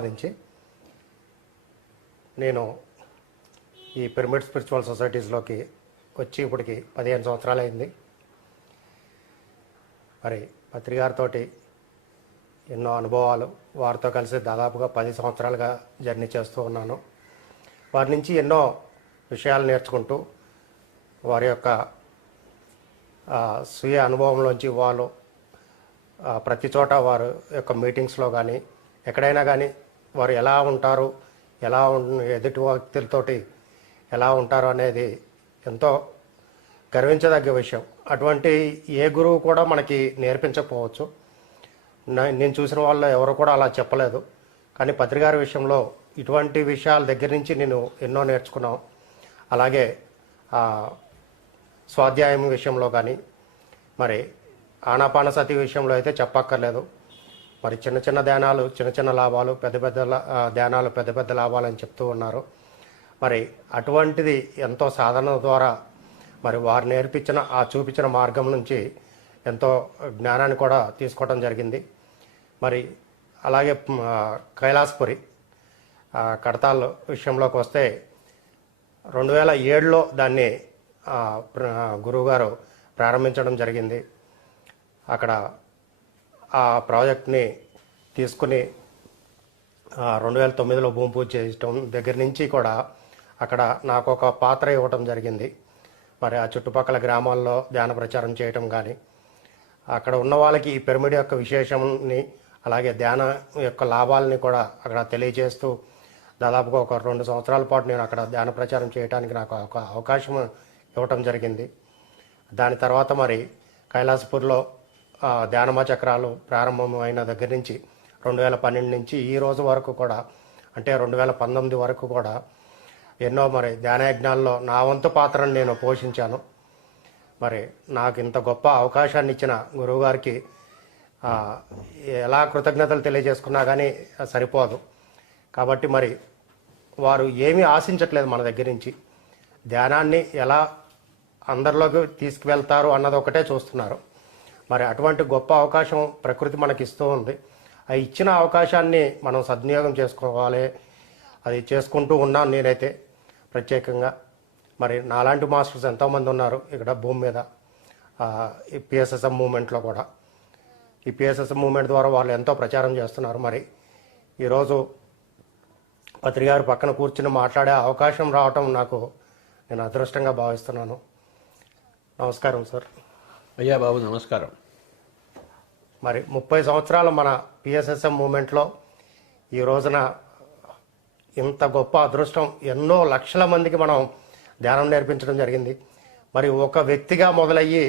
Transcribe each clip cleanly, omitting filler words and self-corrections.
నుంచి నేను ఈ పిరమిడ్ స్పిరిచువల్ సొసైటీస్లోకి వచ్చి ఇప్పటికి 15 సంవత్సరాలు అయింది. మరి పత్రికారితో ఎన్నో అనుభవాలు, వారితో కలిసి దాదాపుగా 10 సంవత్సరాలుగా జర్నీ చేస్తూ ఉన్నాను. వారి నుంచి ఎన్నో విషయాలు నేర్చుకుంటూ వారి యొక్క స్వీయ అనుభవంలోంచి వాళ్ళు ప్రతి చోట వారి యొక్క మీటింగ్స్లో కానీ ఎక్కడైనా కానీ వారు ఎలా ఉంటారు, ఎదుటి వ్యక్తులతోటి ఎలా ఉంటారు అనేది ఎంతో గర్వించదగ్గ విషయం. అటువంటి ఏ గురువు కూడా మనకి నేర్పించకపోవచ్చు. నేను చూసిన వాళ్ళు ఎవరు కూడా అలా చెప్పలేదు. కానీ పత్రికారి విషయంలో ఇటువంటి విషయాల దగ్గర నుంచి నేను ఎన్నో నేర్చుకున్నాం. అలాగే స్వాధ్యాయం విషయంలో కానీ, మరి ఆనాపానసతి విషయంలో అయితే చెప్పక్కర్లేదు. మరి చిన్న చిన్న ధ్యానాలు చిన్న చిన్న లాభాలు, పెద్ద పెద్ద ధ్యానాలు పెద్ద పెద్ద లాభాలు అని చెప్తూ ఉన్నారు. మరి అటువంటిది ఎంతో సాధన ద్వారా మరి వారు నేర్పించిన చూపించిన మార్గం నుంచి ఎంతో జ్ఞానాన్ని కూడా తీసుకోవడం జరిగింది. మరి అలాగే కైలాసపురి కడతాల్ విషయంలోకి వస్తే 2007లో దాన్ని గురువుగారు ప్రారంభించడం జరిగింది. అక్కడ ఆ ప్రాజెక్ట్ని తీసుకుని 2009లో భూమి పూజ చేయటం దగ్గర నుంచి కూడా అక్కడ నాకు ఒక పాత్ర ఇవ్వటం జరిగింది. మరి ఆ చుట్టుపక్కల గ్రామాల్లో ధ్యాన ప్రచారం చేయటం కానీ, అక్కడ ఉన్న వాళ్ళకి ఈ పిరమిడ్ యొక్క విశేషాన్ని అలాగే ధ్యాన యొక్క లాభాలని కూడా అక్కడ తెలియజేస్తూ దాదాపుగా ఒక 2 సంవత్సరాల పాటు నేను అక్కడ ధ్యాన ప్రచారం చేయడానికి నాకు ఒక అవకాశం ఇవ్వటం జరిగింది. దాని తర్వాత మరి కైలాసపూర్లో ధ్యానమ చక్రాలు ప్రారంభమైన దగ్గర నుంచి 2012 నుంచి ఈ రోజు వరకు కూడా, అంటే 2019 వరకు కూడా ఎన్నో మరి ధ్యానయజ్ఞాల్లో నా వంతు పాత్రను నేను పోషించాను. మరి నాకు ఇంత గొప్ప అవకాశాన్ని ఇచ్చిన గురువుగారికి ఎలా కృతజ్ఞతలు తెలియజేసుకున్నా కానీ సరిపోదు. కాబట్టి మరి వారు ఏమీ ఆశించట్లేదు మన దగ్గర నుంచి. ధ్యానాన్ని ఎలా అందరిలోకి తీసుకువెళ్తారు అన్నది ఒకటే చూస్తున్నారు. మరి అటువంటి గొప్ప అవకాశం ప్రకృతి మనకి ఇస్తూ ఉంది. ఆ ఇచ్చిన అవకాశాన్ని మనం సద్వినియోగం చేసుకోవాలి. అది చేసుకుంటూ ఉన్నాను నేనైతే ప్రత్యేకంగా. మరి నాలాంటి మాస్టర్స్ ఎంతోమంది ఉన్నారు ఇక్కడ భూమి మీద. ఈ పిఎస్ఎస్ఎం మూమెంట్లో కూడా, ఈ పిఎస్ఎస్ఎం మూమెంట్ ద్వారా వాళ్ళు ఎంతో ప్రచారం చేస్తున్నారు. మరి ఈరోజు పత్రికారి పక్కన కూర్చుని మాట్లాడే అవకాశం రావటం నాకు నేను అదృష్టంగా భావిస్తున్నాను. నమస్కారం సార్. అయ్యా బాబు నమస్కారం. మరి 30 సంవత్సరాల మన పిఎస్ఎస్ఎం మూమెంట్లో ఈ రోజున ఇంత గొప్ప అదృష్టం, ఎన్నో లక్షల మందికి మనం ధ్యానం నేర్పించడం జరిగింది. మరి ఒక వ్యక్తిగా మొదలయ్యి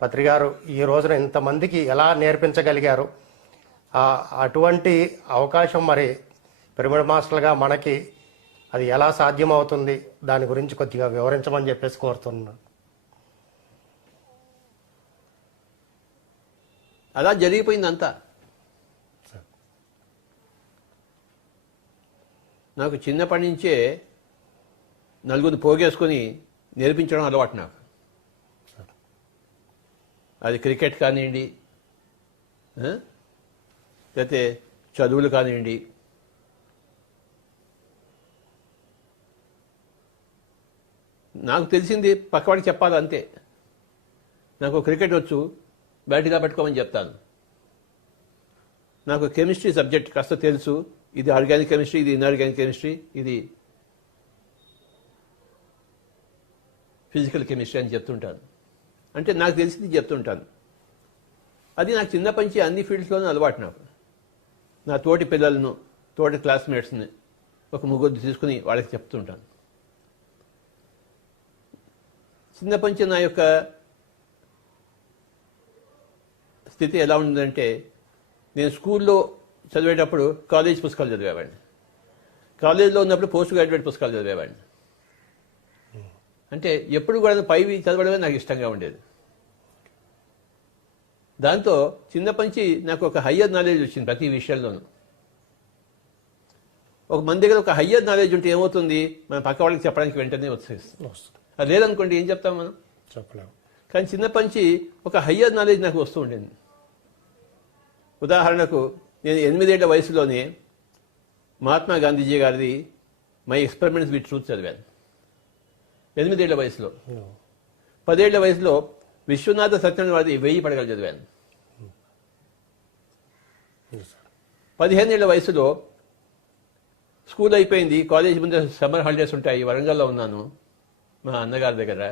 పత్రికారు ఈ రోజున ఇంతమందికి ఎలా నేర్పించగలిగారు? అటువంటి అవకాశం మరి పిరమిడ్ మాస్టర్గా మనకి అది ఎలా సాధ్యమవుతుంది? దాని గురించి కొద్దిగా వివరించమని చెప్పేసి కోరుతున్నాను. అలా జరిగిపోయిందంతా. నాకు చిన్నప్పటి నుంచే నలుగురు పోగేసుకొని నేర్పించడం అలవాటు నాకు. అది క్రికెట్ కానివ్వండి, లేకపోతే చదువులు కానివ్వండి, నాకు తెలిసింది పక్కవాడికి చెప్పాలి అంతే. నాకు క్రికెట్ వచ్చు, బ్యాట్గా పెట్టుకోమని చెప్తాను. నాకు కెమిస్ట్రీ సబ్జెక్ట్ కాస్త తెలుసు, ఇది ఆర్గానిక్ కెమిస్ట్రీ, ఇది ఇన్ఆర్గానిక్ కెమిస్ట్రీ, ఇది ఫిజికల్ కెమిస్ట్రీ అని చెప్తుంటాను. అంటే నాకు తెలిసింది చెప్తుంటాను. అది నాకు చిన్నప్పటి నుంచి అన్ని ఫీల్డ్స్లోనూ అలవాటు. నాకు నా తోటి పిల్లలను, తోటి క్లాస్మేట్స్ని ఒక ముగ్గురు తీసుకుని వాళ్ళకి చెప్తుంటాను. చిన్నప్పటి నుంచి నా యొక్క స్థితి ఎలా ఉందంటే, నేను స్కూల్లో చదివేటప్పుడు కాలేజ్ పుస్తకాలు చదివేవాడిని, కాలేజీలో ఉన్నప్పుడు పోస్ట్ గ్రాడ్యుయేట్ పుస్తకాలు చదివేవాడిని. అంటే ఎప్పుడు కూడా పైవి చదవడమే నాకు ఇష్టంగా ఉండేది. దాంతో చిన్నప్పటి నుంచి నాకు ఒక హయ్యర్ నాలెడ్జ్ వచ్చింది ప్రతి విషయంలోనూ. ఒక మన దగ్గర ఒక హయ్యర్ నాలెడ్జ్ ఉంటే ఏమవుతుంది, మనం పక్క వాళ్ళకి చెప్పడానికి వెంటనే వచ్చేస్తుంది. అది లేదనుకోండి ఏం చెప్తాం మనం, చెప్పలేము. కానీ చిన్నప్పటి నుంచి ఒక హయ్యర్ నాలెడ్జ్ నాకు వస్తూ ఉండేది. ఉదాహరణకు నేను 8 ఏళ్ల వయసులోనే మహాత్మా గాంధీజీ గారిది మై ఎక్స్పెరిమెంట్స్ విత్ ట్రూత్ చదివాను 8 ఏళ్ల వయసులో. 10 ఏళ్ల వయసులో విశ్వనాథ సత్యనారాయణ వారిది 1000 పడగలు చదివాను. 15 ఏళ్ల వయసులో స్కూల్ అయిపోయింది, కాలేజ్ ముందు సమ్మర్ హాలిడేస్ ఉంటాయి, వరంగల్లో ఉన్నాను మా అన్నగారి దగ్గర.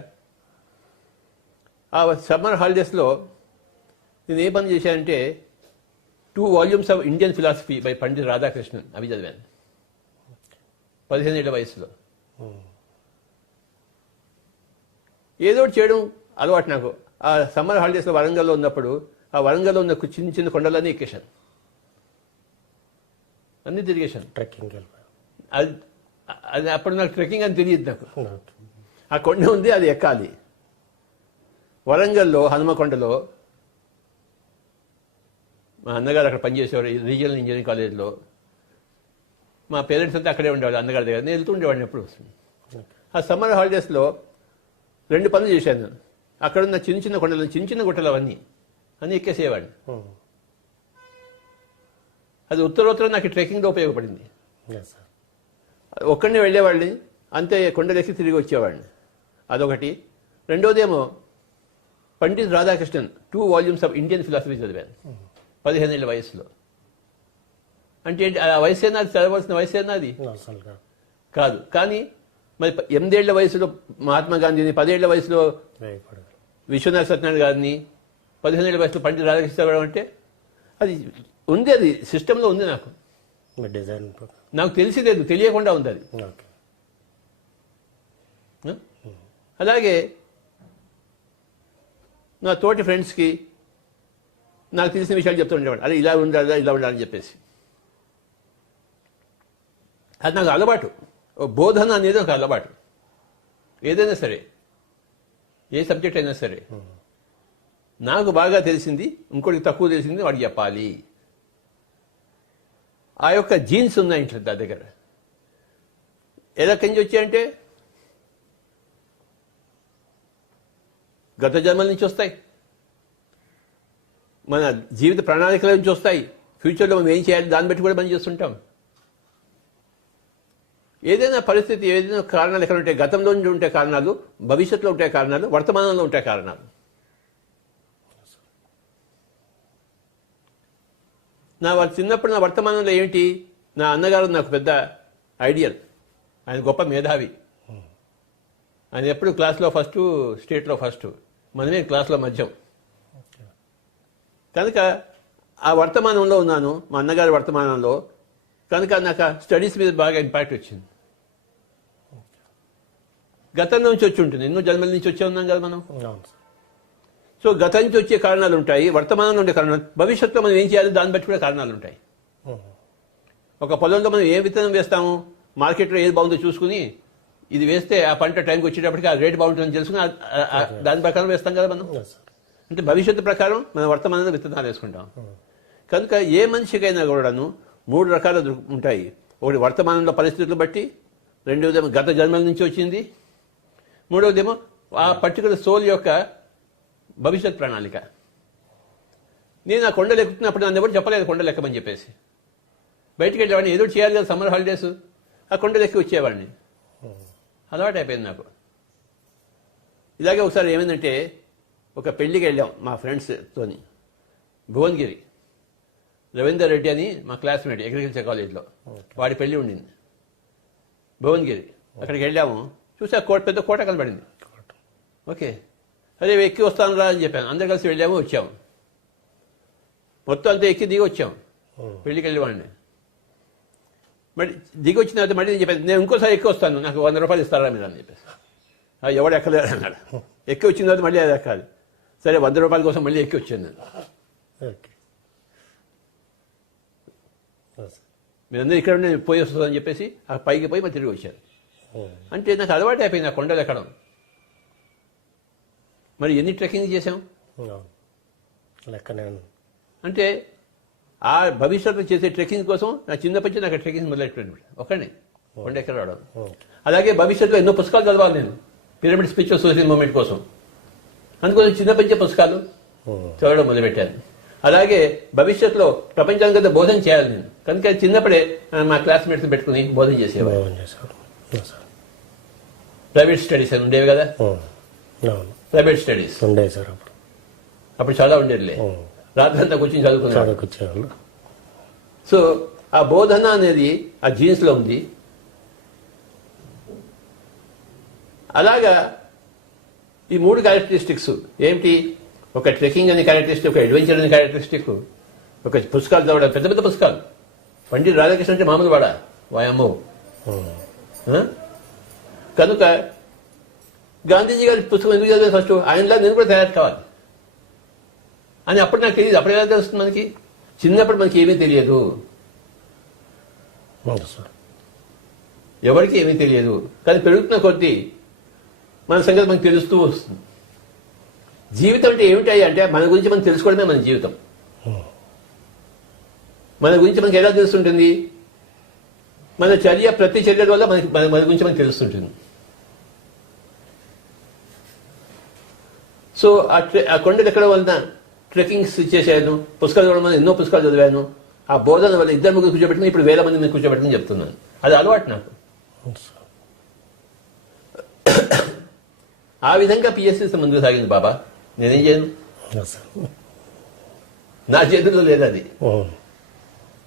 ఆ సమ్మర్ హాలిడేస్లో నేను ఏ పని చేశానంటే 2 volumes of Indian philosophy by Pandit Radhakrishnan అవి చదివాను 15 ఏళ్ల వయసులో. ఏదో ఒకటి చేయడం అలవాటు నాకు. ఆ సమ్మర్ హాలిడేస్లో వరంగల్లో ఉన్నప్పుడు ఆ వరంగల్లో ఉన్న చిన్న చిన్న కొండలన్నీ ఎక్కేశాను, అన్నీ తిరిగేశాను. ట్రెక్కింగ్ అది అది అప్పుడు నాకు ట్రెక్కింగ్ అని తెలియదు నాకు. ఆ కొండ ఉంది, అది ఎక్కాలి. వరంగల్లో హనుమకొండలో మా అన్నగారు అక్కడ పనిచేసేవారు రీజనల్ ఇంజనీరింగ్ కాలేజ్లో. మా పేరెంట్స్ అంతా అక్కడే ఉండేవాళ్ళు అన్నగారి దగ్గర. నేను వెళ్తూ ఉండేవాడిని ఎప్పుడు. ఆ సమ్మర్ హాలిడేస్లో 2 పనులు చేశాను. అక్కడున్న చిన్న చిన్న కొండలు, చిన్న చిన్న గుట్టలు అవన్నీ ఎక్కేసేవాడిని. అది ఉత్తరోత్తరం నాకు ట్రెక్కింగ్లో ఉపయోగపడింది. ఒక్కడిని వెళ్ళేవాడిని, అంతే కొండలు ఎక్కి తిరిగి వచ్చేవాడిని. అదొకటి. రెండోదేమో Pandit Radhakrishnan 2 volumes of Indian philosophy చదివాను 15 ఏళ్ల వయసులో. అంటే ఆ వయసు ఏనా, చదవలసిన వయసు ఏనా అది కాదు. కానీ మరి 8 ఏళ్ల వయసులో మహాత్మా గాంధీని, 10 ఏళ్ల వయసులో విశ్వనాథ సత్యనారాయణ గారిని, 15 ఏళ్ల వయసులో పండిత్ రాధాకృష్ణ చదవడం అంటే అది ఉంది, అది సిస్టంలో ఉంది. డిజైన్ నాకు తెలియలేదు, తెలియకుండా ఉంది అది. అలాగే నా తోటి ఫ్రెండ్స్కి నాకు తెలిసిన విషయాలు చెప్తూ ఉండేవాడు, అదే ఇలా ఉండాలి, ఇలా ఉండాలని చెప్పేసి. అది నాకు అలవాటు. బోధన అనేది ఒక అలవాటు. ఏదైనా సరే, ఏ సబ్జెక్ట్ అయినా సరే, నాకు బాగా తెలిసింది ఇంకోటికి తక్కువ తెలిసింది వాడికి చెప్పాలి. ఆ యొక్క జీన్స్ ఉన్నాయి ఇంట్లో నా దగ్గర. ఎక్కడి నుంచి వచ్చాయంటే గత జన్మల నుంచి వస్తాయి, మన జీవిత ప్రణాళికల నుంచి వస్తాయి. ఫ్యూచర్లో మనం ఏం చేయాలి దాన్ని బట్టి కూడా మనం చేస్తుంటాం. ఏదైనా పరిస్థితి, ఏదైనా కారణాలు ఎక్కడ ఉంటాయి, గతంలో నుంచి ఉంటే కారణాలు, భవిష్యత్తులో ఉంటే కారణాలు, వర్తమానంలో ఉంటే కారణాలు. చిన్నప్పుడు నా వర్తమానంలో ఏంటి, నా అన్నగారు నాకు పెద్ద ఐడియల్. ఆయన గొప్ప మేధావి. ఆయన ఎప్పుడు క్లాస్లో ఫస్ట్, స్టేట్లో ఫస్ట్, మనమే క్లాస్లో మధ్యం. కనుక ఆ వర్తమానంలో ఉన్నాను, మా అన్నగారి వర్తమానంలో. కనుక నాకు స్టడీస్ మీద బాగా ఇంపాక్ట్ వచ్చింది. గతం నుంచి వచ్చి ఉంటుంది, ఎన్నో జన్మల నుంచి వచ్చే ఉన్నాం కదా మనం. సో గతం నుంచి వచ్చే కారణాలు ఉంటాయి, వర్తమానంలో ఉండే కారణాలు, భవిష్యత్తులో మనం ఏం చేయాలి దాన్ని బట్టి కూడా కారణాలు ఉంటాయి. ఒక పొలంలో మనం ఏ విత్తనం వేస్తాము, మార్కెట్లో ఏది బాగుందో చూసుకుని ఇది వేస్తే ఆ పంట టైంకి వచ్చేటప్పటికి ఆ రేట్ బాగుంటుందని తెలుసుకుని దాని ప్రకారం వేస్తాం కదా మనం. అంటే భవిష్యత్తు ప్రకారం మనం వర్తమానంలో విత్తనాలు వేసుకుంటాం. కనుక ఏ మనిషికైనా కూడాను 3 రకాలు ఉంటాయి. ఒకటి వర్తమానంలో పరిస్థితులు బట్టి, రెండవదేమో గత జన్మల నుంచి వచ్చింది, మూడవదేమో ఆ పర్టికులర్ సోల్ యొక్క భవిష్యత్ ప్రణాళిక. నేను ఆ కొండలు ఎక్కుతున్నప్పుడు నన్ను ఎవరు చెప్పలేదు కొండలు ఎక్కమని చెప్పేసి. బయటికి వెళ్ళేవాడిని, ఏదో చేయాలి కదా సమ్మర్ హాలిడేస్, ఆ కొండలు ఎక్కి వచ్చేవాడిని. అలవాటు అయిపోయింది నాకు. ఇలాగే ఒకసారి ఏమైందంటే, ఒక పెళ్లికి వెళ్ళాం మా ఫ్రెండ్స్తోని, భువనగిరి. రవీందర్ రెడ్డి అని మా క్లాస్మేట్ అగ్రికల్చర్ కాలేజ్లో, వాడి పెళ్లి ఉండింది భువనగిరి. అక్కడికి వెళ్ళాము, చూసి ఆ పెద్ద కోట కనబడింది. ఓకే, అదే ఎక్కి వస్తాను రా అని చెప్పాను. అందరు కలిసి వెళ్ళాము, వచ్చాము. మొత్తం అంతా ఎక్కి దిగి వచ్చాము పెళ్లికి వెళ్ళేవాడిని. మళ్ళీ దిగి వచ్చిన తర్వాత మళ్ళీ నేను చెప్పాను, నేను ఇంకోసారి ఎక్కి వస్తాను, నాకు 100 రూపాయలు ఇస్తారా మీరు అని చెప్పేసి. ఎవడు ఎక్కలేదు అన్నాడు. ఎక్కి వచ్చిన తర్వాత మళ్ళీ అది ఎక్కాలి. సరే 100 రూపాయల కోసం మళ్ళీ ఎక్కి వచ్చాను నేను. మీరందరూ ఇక్కడ ఉండి పోయి వస్తుందని చెప్పేసి ఆ పైకి పోయి మరి తిరిగి వచ్చాను. అంటే నాకు అలవాటు అయిపోయింది ఆ కొండలు ఎక్కడం. మరి ఎన్ని ట్రెక్కింగ్ చేసాం లెక్కనే. అంటే ఆ భవిష్యత్తు చేసే ట్రెక్కింగ్ కోసం నా చిన్నప్పటి నుంచి నాకు ట్రెక్కింగ్ మొదలెట్టాను ఒకడిని కొండ ఎక్కడ రావడం. అలాగే భవిష్యత్తులో ఎన్నో పుస్తకాలు చదవాలి నేను, పిరమిడ్ స్పిరిచువల్ సోషల్ మూవ్మెంట్ కోసం. అందుకోసం చిన్నప్పటి నుంచే పుస్తకాలు చదవడం మొదలుపెట్టాను. అలాగే భవిష్యత్తులో ప్రపంచానికంతా బోధన చేయాలి నేను. కనుక చిన్నప్పుడే మా క్లాస్మేట్స్ పెట్టుకుని బోధన చేసేవాడు. బాగుంది చేశారు. అవును సార్. ప్రైవేట్ స్టడీస్ అని ఉండేవి కదా, అవును ప్రైవేట్ స్టడీస్ ఉండే సార్ అప్పుడు. అప్పుడు చాలా ఉండేదిలే. రాత్రంతా కూర్చొని చదువుకున్నాడు. చదువుకొచ్చేవాళ్ళు. సో ఆ బోధన అనేది ఆ జీన్స్ లో ఉంది. అలాగా ఈ 3 క్యారెక్టరిస్టిక్స్ ఏమిటి? ఒక ట్రెక్కింగ్ అనే క్యారెక్టరిస్టిక్, ఒక అడ్వెంచర్ అనే క్యారెక్టరిస్టిక్, ఒక పుస్తకాలు చదవడం, పెద్ద పెద్ద పుస్తకాలు. పండిట్ రాధాకృష్ణ అంటే మామూలు వాడా? వాయమ్మో. కనుక గాంధీజీ గారి పుస్తకం ఎందుకు చదివారు? ఫస్ట్ ఆయనలా నేను కూడా తయారు కావాలి అని అప్పుడు నాకు తెలియదు. అప్పుడు ఎలా తెలుస్తుంది మనకి? చిన్నప్పుడు మనకి ఏమీ తెలియదు, అవును సార్. ఎవరికి ఏమీ తెలియదు. కానీ పెరుగుతున్న కొద్దీ మన సంగతి మనకు తెలుస్తూ వస్తుంది. జీవితం అంటే ఏమిటాయి అంటే మన గురించి మనం తెలుసుకోవడమే మన జీవితం. మన గురించి మనకి ఎలా తెలుస్తుంటుంది? మన చర్య, ప్రతి చర్య వల్ల మనకి మన గురించి మనకు తెలుస్తుంటుంది. సో ఆ కొండలు ఎక్కడ వలన ట్రెక్కింగ్స్ చేశాను, పుస్తకాలు చదవడం వల్ల ఎన్నో పుస్తకాలు చదివాను. ఆ బోధన వల్ల 2 కూర్చోబెట్టుకుని ఇప్పుడు 1000 మందిని కూర్చోబెట్టుకుని చెప్తున్నాను. అది అలవాటు నాకు. అవును సార్. ఆ విధంగా పిఎస్సీ ముందుకు సాగింది బాబా. నేనేం చేయను, అవును సార్. నా చేతుల్లో లేదు అది.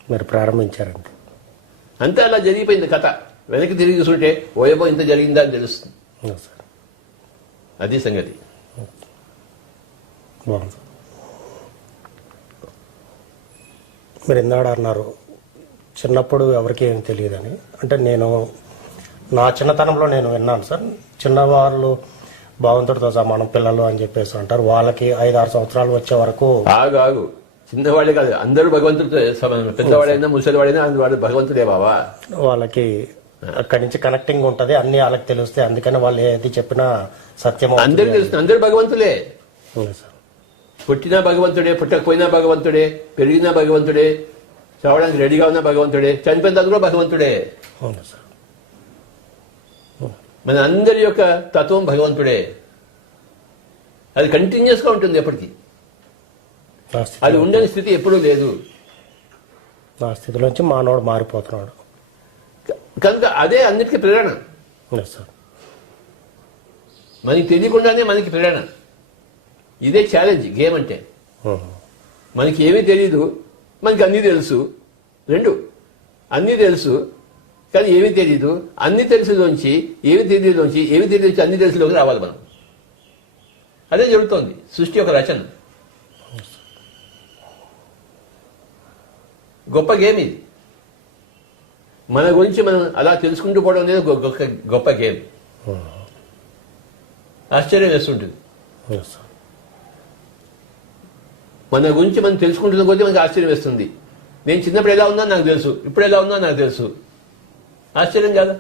మీరు ప్రారంభించారంటే అంతే అలా జరిగిపోయింది కథ. వెనక్కి తిరిగి చూసుంటే ఓయబో ఇంత జరిగిందా అని తెలుస్తుంది. అవును సార్. అది సంగతి. బాగుంది. మీరు ఇందాడ అన్నారు చిన్నప్పుడు ఎవరికి ఏం తెలియదని. అంటే నేను నా చిన్నతనంలో నేను విన్నాను సార్, చిన్నవాళ్ళు భగవంతుడితో సమానం పిల్లలు అని చెప్పేసి అంటారు. వాళ్ళకి 5-6 సంవత్సరాలు వచ్చే వరకు ఆగు చిన్నవాళ్ళే కాదు, అందరూ భగవంతుడితో సమానం. పెద్దవాడైనా ముసలివాడైనా వాడు భగవంతుడే బాబా. వాళ్ళకి అక్కడి నుంచి కనెక్టింగ్ ఉంటది, అన్ని వాళ్ళకి తెలుస్తాయి. అందుకని వాళ్ళు ఏది చెప్పినా సత్యం అందరికి తెలుస్తుంది. అందరూ భగవంతులే. సార్. పుట్టినా భగవంతుడే, పుట్టకపోయినా భగవంతుడే, పెరిగినా భగవంతుడే, చావడానికి రెడీగా ఉన్నా భగవంతుడే, చనిపోయిన తర్వాత కూడా భగవంతుడే. అవును సార్. మన అందరి యొక్క తత్వం భగవంతుడే. అది కంటిన్యూస్ గా ఉంటుంది ఎప్పటికీ. అది ఉండని స్థితి ఎప్పుడూ లేదు. ఆ స్థితిలోంచి మానవుడు మారిపోతున్నాడు. కనుక అదే అన్నిటికీ ప్రేరణ. సార్. మనకి తెలియకుండానే మనకి ప్రేరణ. ఇదే ఛాలెంజ్ గేమ్ అంటే. మనకి ఏమీ తెలీదు, మనకి అన్నీ తెలుసు. 2 అన్నీ తెలుసు కానీ ఏమీ తెలీదు. అన్ని తెలుసులోంచి ఏమి తెలియదులోంచి, ఏమి తెలియదు అన్ని తెలుసులోకి రావాలి మనం. అదే జరుగుతోంది సృష్టి యొక్క రచన. గొప్ప గేమ్ ఇది. మన గురించి మనం అలా తెలుసుకుంటూ పోవడం అనేది గొప్ప గేమ్. ఆశ్చర్యం వేస్తుంటుంది. మన గురించి మనం తెలుసుకుంటున్న కొద్దీ మనకి ఆశ్చర్యం వేస్తుంది. నేను చిన్నప్పుడు ఎలా ఉన్నా నాకు తెలుసు, ఇప్పుడు ఎలా ఉన్నా నాకు తెలుసు. ఆశ్చర్యం కాదా?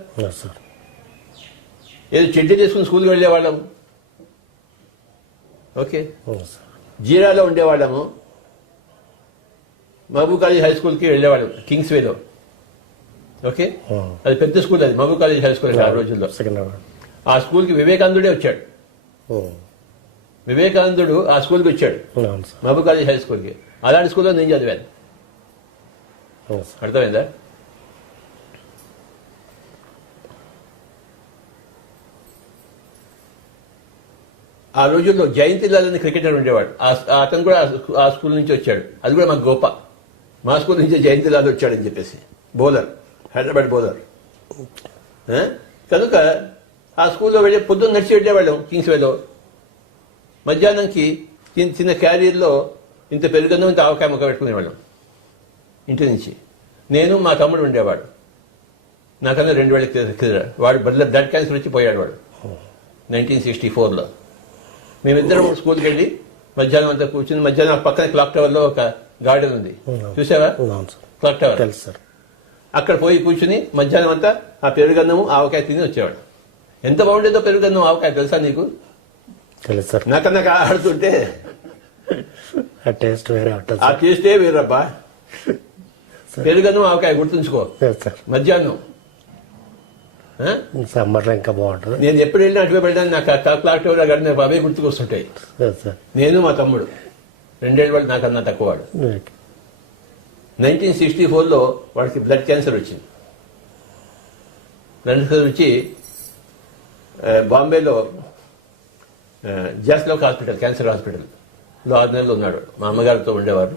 ఏదో చెడ్డ చేసుకుని స్కూల్కి వెళ్ళేవాళ్ళము, ఓకే, జీరాలో ఉండేవాళ్ళము, మహబూబ్ కాలేజ్ హై స్కూల్కి వెళ్ళేవాళ్ళం కింగ్స్ వేలో, ఓకే. అది పెద్ద స్కూల్, అది మహబూబ్ కాలేజ్ హై స్కూల్ ఆ రోజుల్లో. ఆ స్కూల్కి వివేకానందుడే వచ్చాడు. వివేకానందుడు ఆ స్కూల్కి వచ్చాడు, మహబూబ్ కాలేజ్ హై స్కూల్కి. అలాంటి స్కూల్లో నేను చదివాను. అర్థమైందా? ఆ రోజుల్లో జయంతిలాల్ అని క్రికెటర్ ఉండేవాడు. అతను కూడా ఆ స్కూల్ నుంచి వచ్చాడు. అది కూడా మాకు గొప్ప. మా స్కూల్ నుంచి జయంతిలాల్ వచ్చాడని చెప్పేసి, బౌలర్, హైదరాబాద్ బౌలర్. కనుక ఆ స్కూల్లో వెళ్ళి పొద్దున్న నడిచి వెళ్ళేవాళ్ళం కింగ్స్ వేలో. మధ్యాహ్నంకి చిన్న క్యారియర్లో ఇంత పెరుగన్నం, ఇంత ఆవకాయ ముక్క పెట్టుకునేవాళ్ళం ఇంటి నుంచి. నేను మా తమ్ముడు ఉండేవాడు, నాకన్నా 2 ఏళ్ళకి. వాడు బ్లడ్ క్యాన్సర్ వచ్చి పోయాడు వాడు 1964లో. మేమిద్దరం స్కూల్కి వెళ్ళి మధ్యాహ్నం అంతా కూర్చుని, మధ్యాహ్నం పక్కన క్లాక్ టవర్లో ఒక గార్డెన్ ఉంది, చూసావా? Clock tower. అక్కడ పోయి కూర్చుని మధ్యాహ్నం అంతా ఆ పెరుగన్నము ఆవకాయ తిని వచ్చేవాడు. ఎంత బాగుండేదో పెరుగన్నం ఆవకాయ, తెలుసా నీకు? తెలుసు. నాకన్నా ఆడుతుంటే ఆ టేస్టే వేరబ్బా. పెరుగన్నం ఆవకాయ గుర్తుంచుకో. మధ్యాహ్నం సమ్మర్లో ఇంకా బాగుంటుంది. నేను ఎప్పుడు వెళ్ళినా అటువైపు వెళ్ళాను, నాకు క్లాక్ టవర్ గడిన అవే గుర్తుకొస్తుంటాయి. నేను మా తమ్ముడు 2 ఏళ్ళ వాడు నాకన్నా తక్కువ వాడు. ఓకే. 1964లో వాడికి బ్లడ్ క్యాన్సర్ వచ్చింది. బ్లడ్ క్యాన్సర్ వచ్చి బాంబేలో జాస్లాక్ హాస్పిటల్, క్యాన్సర్ హాస్పిటల్లో 6 నెలలు ఉన్నాడు. మా అమ్మగారితో ఉండేవారు.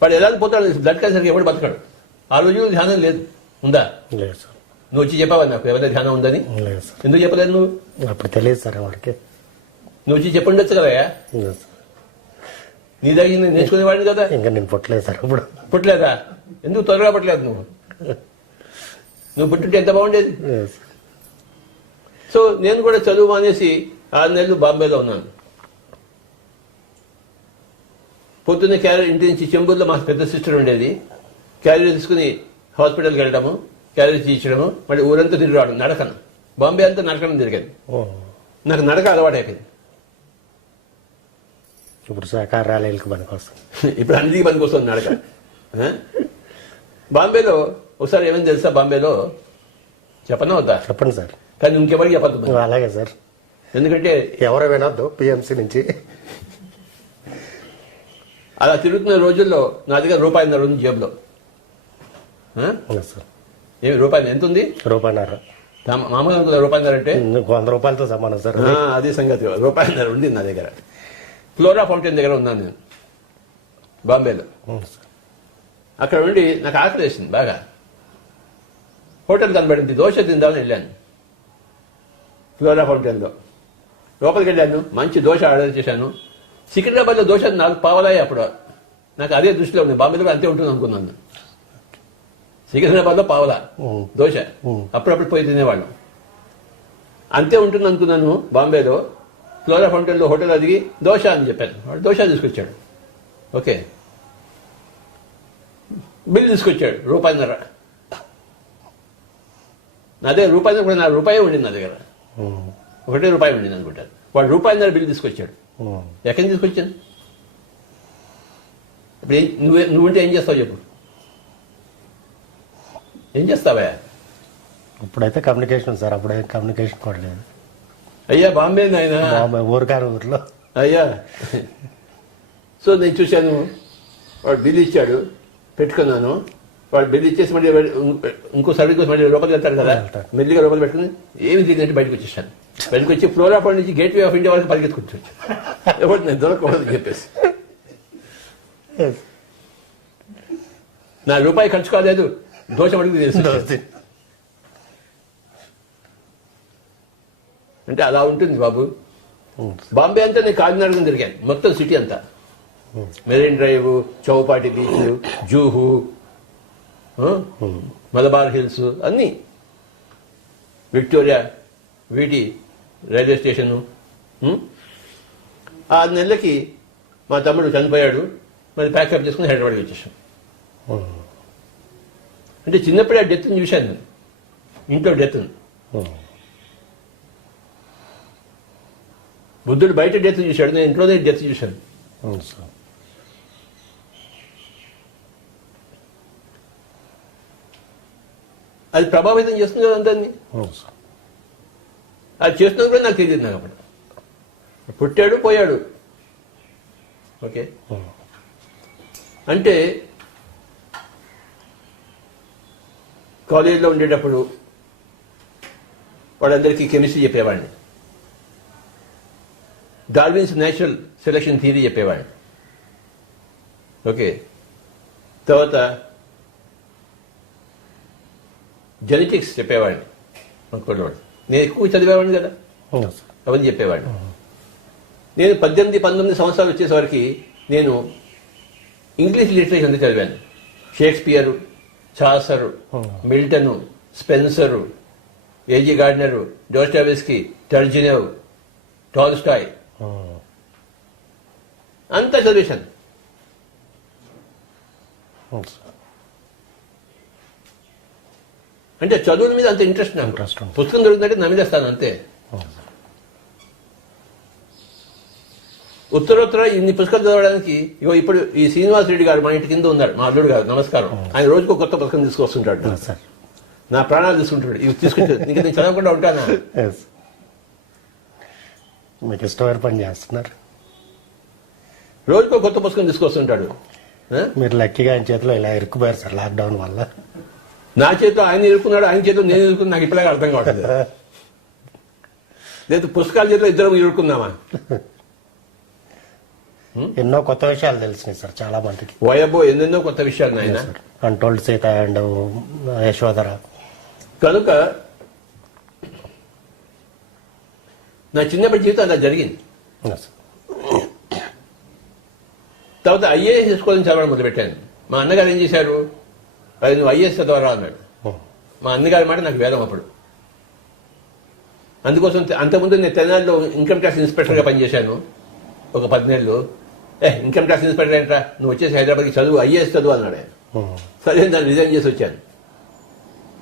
వాడు ఎలా పోతాడు, బ్లడ్ క్యాన్సర్కి ఎవడు బతకాడు. ఆ రోజు ధ్యానం లేదు. ఉందా? లేదు సార్. నువ్వు వచ్చి చెప్పావా నాకు ఎవరైనా ధ్యానం ఉందని? లేదు సార్. ఎందుకు చెప్పలేదు నువ్వు? అప్పుడు తెలియదు సార్ వాడికి. నువ్వు వచ్చి చెప్పుండొచ్చు కదా. లేదు సార్. నీ దగ్గర నేను నేర్చుకునేవాడిని కదా. ఇంకా నేను పుట్టలేదు సార్ అప్పుడు. పుట్టలేదా? ఎందుకు త్వరగా పుట్టలేదు నువ్వు? నువ్వు పుట్టింటే ఎంత బాగుండేది. లేదు సార్. సో నేను కూడా చదువు మానేసి 6 నెలలు బాంబేలో ఉన్నాను. పొద్దున్నే క్యారియర్, ఇంటి నుంచి చెంబూరులో మా పెద్ద సిస్టర్ ఉండేది. క్యారియర్ తీసుకుని హాస్పిటల్కి వెళ్ళడము, క్యారియర్ తీయించడము, మళ్ళీ ఊరంతా తిరిగి రావడం నడకను. బాంబే అంతా నడకడం తిరిగేది. నాకు నడక అలవాటు అయిపోయింది. ఇప్పుడు సహకార ర్యాలీలకు పనికొస్తుంది. ఇప్పుడు అన్నిటికీ పనికి వస్తుంది నడక. బాంబేలో ఒకసారి ఏమైంది తెలుసా? బాంబేలో చెప్పనా వద్దా? చెప్పండి సార్. కానీ ఇంకెవరికి చెప్పద్దు. అలాగే సార్. ఎందుకంటే ఎవరు వినొద్దు పిఎంసీ నుంచి. అలా తిరుగుతున్న రోజుల్లో నా దగ్గర ₹1.5 ఉంది జేబులో. సార్. ఏమి రూపాయి ఎంత ఉంది? ₹1.5. మామూలుగా అనుకుందా ₹1.5 అంటే? ₹100 సమానం సార్. అది సంగతి. ₹1.5 ఉంది నా దగ్గర. ఫ్లోరా ఫౌంటైన్ దగ్గర ఉన్నాను నేను బాంబేలో. అక్కడ ఉండి నాకు ఆకలి వేసింది బాగా. హోటల్ కనబడింది, దోశ తిందామని వెళ్ళాను. ఫ్లోరా ఫౌంటైన్లో లోపలికి వెళ్ళాను, మంచి దోశ ఆర్డర్ చేశాను. సికింద్రాబాద్లో దోశ 4 పావలాయి అప్పుడు. నాకు అదే దృష్టిలో ఉంది. బాంబేలో అంతే ఉంటుంది అనుకున్నాను. సికింద్రాబాద్లో పావలా దోశ, అప్పుడప్పుడు పోయి తినేవాళ్ళం. అంతే ఉంటుంది అనుకున్నాను బాంబేలో. ఫ్లోరా ఫౌంటైన్లో హోటల్ అదిగి దోశ అని చెప్పాను. వాడు దోశ తీసుకొచ్చాడు. ఓకే, బిల్ తీసుకొచ్చాడు ₹1.5. నా దగ్గర ₹1.5 కూడా, ₹1 ఉండింది నా దగ్గర. ₹1 ఉండింది అనుకుంటాను. వాడు ₹1.5 బిల్ తీసుకొచ్చాడు. ఎక్కడి నుంచి తీసుకొచ్చాను? ఇప్పుడు నువ్వుంటే ఏం చేస్తావు చెప్పు? ఏం చేస్తావా? ఇప్పుడైతే కమ్యూనికేషన్ సార్, అప్పుడే కమ్యూనికేషన్ కూడా లేదు. అయ్యా బాంబే నాయన, ఊరికారు ఊర్లో. అయ్యా. సో నేను చూశాను, వాడు బిల్ ఇచ్చాడు, పెట్టుకున్నాను. వాడు బిల్ ఇచ్చేసి మళ్ళీ ఇంకో సర్వీస్ కోసం మళ్ళీ లోపలికి వెళ్తాడు కదా, మెల్లిగా లోపల పెట్టుకుని ఏమి దిగినట్టు బయటకు వచ్చేసాను. బయటకు వచ్చి ఫ్లోరా పాయింట్ నుంచి గేట్ వే ఆఫ్ ఇండియా వరకు పరిగెత్తుకొచ్చు. ఎవరు నేను దొరకకూడదని చెప్పేసి. నా రూపాయి ఖర్చు కాలేదు, దోశ అడుగు తెలుసు. అంటే అలా ఉంటుంది బాబు. బాంబే అంతా నేను కాకినాడకు తిరిగాను, మొత్తం సిటీ అంతా. Marine drive, Chowpatty beach, Juhu, Malabar hills అన్నీ, విక్టోరియా, వీటి రైల్వే స్టేషను. 6 నెలలకి మా తమ్ముడు చనిపోయాడు. మరి ప్యాకప్ చేసుకుని హైదరాబాద్కి వచ్చేసాం. అంటే చిన్నప్పుడే ఆ డెత్ని చూశాను నేను, ఇంట్లో డెత్ని. బుద్ధుడు బయట డెత్ చూశాడు, నేను ఇంట్లోనే డెత్ చూశాను. అది ప్రభావితం చేస్తుంది కదా అందరినీ. అది చేస్తున్నా కూడా నాకు తెలియదు. నాకు అప్పుడు పుట్టాడు, పోయాడు. ఓకే, అంటే కాలేజీలో ఉండేటప్పుడు వాళ్ళందరికీ కెమిస్ట్రీ చెప్పేవాడిని, డార్విన్స్ నేచురల్ సెలక్షన్ థియరీ చెప్పేవాడిని. ఓకే, తర్వాత జెనెటిక్స్ చెప్పేవాడిని. అనుకోవాడు నేను ఎక్కువ చదివేవాడిని కదా, అవన్నీ చెప్పేవాడిని. నేను 18-19 సంవత్సరాలు వచ్చేసరికి నేను ఇంగ్లీష్ లిటరేచర్ అంతా చదివాను. షేక్స్పియరు, చాసరు, మిల్టను, స్పెన్సరు, ఏజీ గార్డినరు, డోస్టావెస్కీ, టర్జనెవ్, టాల్స్టాయ్ అంతా చదివేశాను. అంటే చదువుల మీద అంత ఇంట్రెస్ట్ నాకు. పుస్తకం దొరుకుతుందంటే నమిలేస్తాను అంతే. ఉత్తరోత్తర ఇన్ని పుస్తకాలు చదవడానికి ఇగో ఇప్పుడు ఈ శ్రీనివాస్ రెడ్డి గారు మా ఇంటి కింద ఉన్నారు, మా అల్లుడు గారు, నమస్కారం. ఆయన రోజుకు కొత్త పుస్తకం తీసుకొస్తుంటాడు. నా ప్రాణాలు తీసుకుంటాడు. ఇవి తీసుకుంటే నీకు నేను చదవకుండా ఉంటానా? మీకు ఇష్టమైన పని చేస్తున్నారు. రోజుకో కొత్త పుస్తకం తీసుకొస్తుంటాడు. మీరు లక్కీగా ఆయన చేతిలో ఇలా ఇరుక్కుపోయారు సార్ లాక్డౌన్ వల్ల. నా చేతిలో ఆయన ఇరుక్కున్నాడు, ఆయన చేతిలో నేను ఇరుక్కున్నా, నాకు ఇప్పటిలాగా అర్థం కావట్లేదు. లేదు పుస్తకాల చేతిలో ఇద్దరం ఇరుక్కుందామా? ఎన్నో కొత్త విషయాలు తెలిసినాయి సార్ చాలా మందికి. వయబో ఎన్నెన్నో కొత్త విషయాలు నాయన. Untold Sita and Yashodhara. కనుక నా చిన్నప్పటి జీవితం అలా జరిగింది. తర్వాత ఐఏఎస్ తీసుకోవాలని చదవడం మొదలుపెట్టాను. మా అన్నగారు ఏం చేశారు, అది నువ్వు ఐఏఎస్ చదవరా అన్నాడు. మా అన్నగారి మాట నాకు వేదం అప్పుడు. అందుకోసం అంతకుముందు నేను తెనాలిలో ఇన్కమ్ ట్యాక్స్ ఇన్స్పెక్టర్గా పనిచేశాను ఒక 10 నెలలు. ఇన్కమ్ ట్యాక్స్ ఇన్స్పెక్టర్ ఏంట్రా, నువ్వు వచ్చేసి హైదరాబాద్కి చదువు, ఐఏఎస్ చదువు అన్నాడు ఆయన. సరే దాన్ని రిజైన్ చేసి వచ్చాను.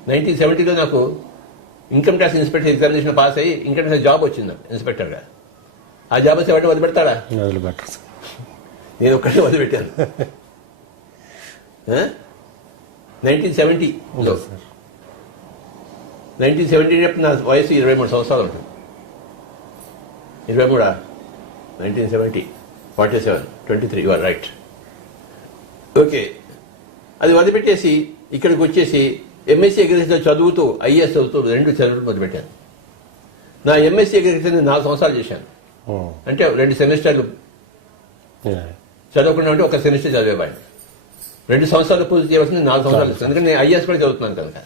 1970లో నాకు income tax inspector examination pass అయ్యి ఇన్కమ్ ట్యాక్స్ జాబ్ వచ్చింది నాకు ఇన్స్పెక్టర్గా. ఆ జాబ్ వస్తే వాటిని వదిలిపెడతాడా? వదిలిపెట్టరు. నేను ఒక్కడే వదిలిపెట్టాను. 1970లో 1970 నా వయసు 23 సంవత్సరాలు ఉంటుంది. 23 1970 47 23 యు ఆర్ రైట్. ఓకే, అది వదిలిపెట్టేసి ఇక్కడికి వచ్చేసి ఎంఎస్సీ అగ్రికల్చర్ చదువుతూ ఐఏఎస్ చదువుతూ 2 చదువుతూ మొదలుపెట్టాను. నా ఎంఎస్సీ అగ్రికల్చర్ 4 సంవత్సరాలు చేశాను. అంటే 2 సెమిస్టర్లు చదవకుండా ఉంటే 1 సెమిస్టర్ చదివేవాడిని. 2 సంవత్సరాలు పూర్తి చేయవలసింది 4 సంవత్సరాలు. ఎందుకంటే నేను ఐఏఎస్ కూడా చదువుతున్నాను కనుక.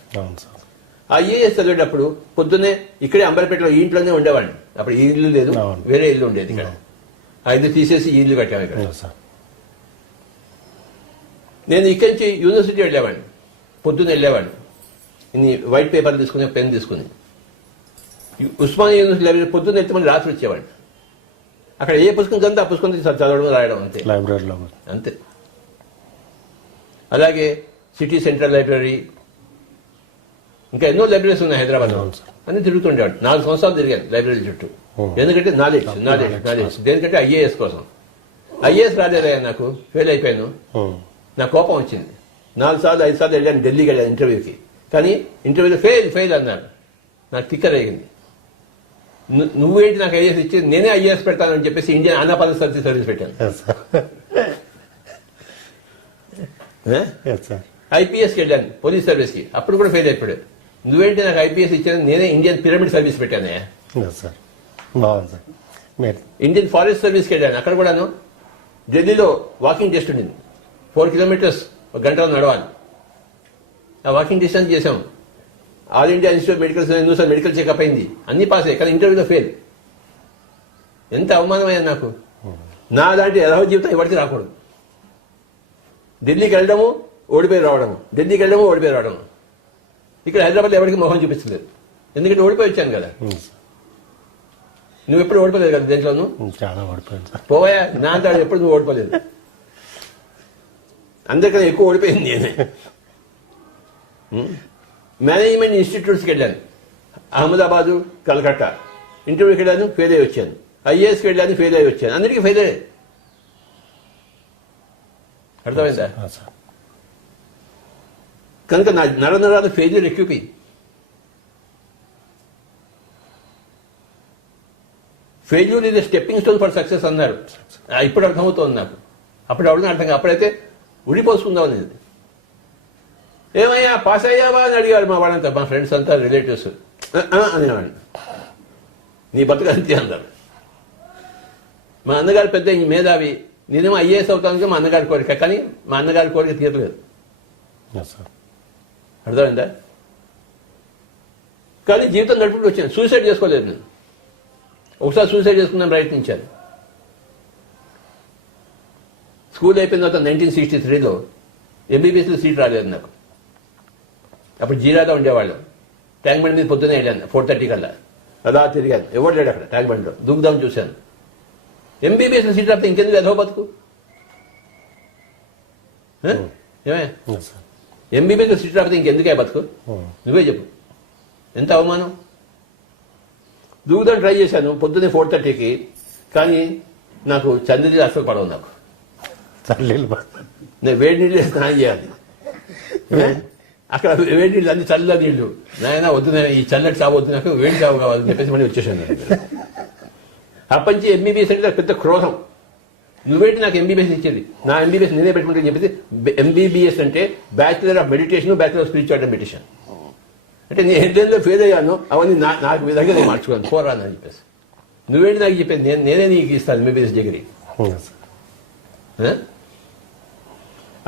ఐఏఎస్ చదివేటప్పుడు పొద్దున్నే ఇక్కడే అంబర్పేటలో ఈ ఇంట్లోనే ఉండేవాడిని. అప్పుడు ఈ ఇల్లు లేదు, వేరే ఇల్లు ఉండేది ఇక్కడ. ఆ ఇల్లు తీసేసి ఈ ఇల్లు కట్టాము ఇక్కడ. నేను ఇక్కడి నుంచి యూనివర్సిటీ వెళ్ళేవాడిని, పొద్దున్న వెళ్ళేవాడిని. ఇన్ని వైట్ పేపర్ తీసుకుని పెన్ తీసుకుని ఉస్మానియా యూనివర్సిటీ లైబ్రరీ పొద్దున్న వెళ్తే మళ్ళీ రాత్రి వచ్చేవాడిని. అక్కడ ఏ పుస్తకం చదివితే ఆ పుస్తకం చదవడం రాయడం అంతే, లైబ్రరీలో అంతే. అలాగే సిటీ సెంట్రల్ లైబ్రరీ, ఇంకా ఎన్నో లైబ్రరీస్ ఉన్నాయి హైదరాబాద్లో, అన్ని తిరుగుతుండేవాడు. 4 సంవత్సరాలు తిరిగాను లైబ్రరీ చుట్టూ. ఎందుకంటే నాలెడ్జ్. దేనికంటే ఐఏఎస్ కోసం. ఐఏఎస్ రాలేదయ్యా, నాకు ఫెయిల్ అయిపోయాను. నాకు కోపం వచ్చింది. 4 సార్లు 5 సార్లు వెళ్ళాను, ఢిల్లీకి వెళ్ళాను ఇంటర్వ్యూకి. కానీ ఇంటర్వ్యూలో ఫెయిల్ అన్నారు. నాకు తిక్కరేగింది. నువ్వేంటి నాకు ఐఏఎస్ ఇచ్చి, నేనే ఐఏఎస్ పెడతానని చెప్పేసి ఇండియన్ అన్నపద సర్వీస్ పెట్టాను. ఐపీఎస్కి వెళ్ళాను, పోలీస్ సర్వీస్కి. అప్పుడు కూడా ఫెయిల్ అయిపోయాడు. నువ్వేంటి నాకు ఐపీఎస్ ఇచ్చాను, నేనే ఇండియన్ పిరమిడ్ సర్వీస్ పెట్టాను. ఇండియన్ ఫారెస్ట్ సర్వీస్కి వెళ్ళాను. అక్కడ కూడాను ఢిల్లీలో వాకింగ్ టెస్ట్ ఉండింది. 4 కిలోమీటర్స్ 1 గంటలో నడవాలి. ఆ వాకింగ్ డిస్టెన్స్ చేసాం. All India institute medical science medical checkup అయింది, అన్ని పాస్ అయ్యాయి. కానీ ఇంటర్వ్యూలో ఫెయిల్. ఎంత అవమానమయ్యా నాకు. నా లాంటి ఎదవ జీవితం ఎవరికి రాకూడదు. ఢిల్లీకి వెళ్ళడము, ఓడిపోయి రావడము, ఢిల్లీకి వెళ్ళడము, ఓడిపోయి రావడము. ఇక్కడ హైదరాబాద్లో ఎవరికి మొహం చూపించలేదు, ఎందుకంటే ఓడిపోయి వచ్చాను కదా. నువ్వు ఎప్పుడు ఓడిపోలేదు కదా దేంట్లోనూ. చాలా ఓడిపోయాను. పోయా, నా అంతా ఎప్పుడు నువ్వు ఓడిపోలేదు. అందరికన్నా ఎక్కువ ఓడిపోయింది నేనే. మేనేజ్మెంట్ ఇన్స్టిట్యూట్స్కి వెళ్ళాను, అహ్మదాబాదు, కలకత్తా. ఇంటర్వ్యూకి వెళ్ళాను, ఫెయిల్ అయ్యి వచ్చాను. ఐఏఎస్కి వెళ్ళాను, ఫెయిల్ అయ్యి వచ్చాను. అందరికీ ఫెయిల్ అయ్యాయి. అర్థమైందా? కనుక నా నరాలు ఫెయిల్యూర్ ఎక్కువైంది. ఫెయిల్యూర్ ఇది స్టెప్పింగ్ స్టోన్ ఫర్ సక్సెస్ అన్నారు. ఇప్పుడు అర్థమవుతోంది నాకు. అప్పుడు అర్థం అర్థం అప్పుడైతే ఉడిపోసుకుందాం అనేది. ఏమయ్యా పాస్ అయ్యావా అని అడిగాడు మా వాళ్ళంతా, మా ఫ్రెండ్స్ అంతా, రిలేటివ్స్. అనేవాడిని. నీ బతుకు అంతే అన్నారు. మా అన్నగారు పెద్ద మేధావి. నేనేమో ఐఏఎస్ అవుతానికి మా అన్నగారి కోరిక, కానీ మా అన్నగారి కోరిక తీరలేదు. అర్థమైందా? కానీ జీవితం నడుపుకుంటూ వచ్చాను. సూసైడ్ చేసుకోలేదు నేను. ఒకసారి సూసైడ్ చేసుకుందాం ప్రయత్నించాను. స్కూల్ అయిపోయిన తర్వాత 1963లో ఎంబీబీఎస్లో సీట్ రాలేదు నాకు. అప్పుడు జీరాలో ఉండేవాళ్ళం. ట్యాంక్ బండ్ మీద పొద్దునే వెళ్ళాను 4:30 కల్లా. అలా తిరిగాను, ఎవరు లేడు అక్కడ ట్యాంక్ బండ్లో. దూకుదాం చూశాను. ఎంబీబీఎస్లో సీట్ రాస్తే ఇంకెందుకు అదో బతుకు? ఏమే ఎంబీబీఎస్లో సీట్ రాకపోతే ఇంకెందుకే బతుకు? నువ్వే చెప్పు. ఎంత అవమానం. దూకుదాం ట్రై చేశాను పొద్దున్నే 4:30కి. కానీ నాకు చంద్రుడి అసలు పడవు. నాకు నేను వేడి నీళ్ళు స్నానం చేయాలి. అక్కడ వేడి నీళ్ళు అన్ని చల్ల నీళ్లు. నాయన వద్దు, ఈ చల్లటి చావు వద్దు, నాకు వేడి చావు కావాలని చెప్పేసి మళ్ళీ వచ్చేసాను. అప్పటి నుంచి ఎంబీబీఎస్ అంటే పెద్ద క్రోధం. నువ్వేంటి నాకు ఎంబీబీఎస్ ఇచ్చేది, నా ఎంబీబీఎస్ నేనే పెట్టుకుంటే చెప్పేసి ఎంబీబీఎస్ అంటే bachelor of meditation, bachelor of spirituality meditation. అంటే నేను ఎట్లెందులో ఫెయిల్ అయ్యాను అవన్నీ నాకు విధంగా నేను మార్చుకోను పోరాను అని చెప్పేసి. నువ్వేంటి నాకు చెప్పేది, నేనే నీకు ఇస్తాను ఎంబీబీఎస్ డిగ్రీ.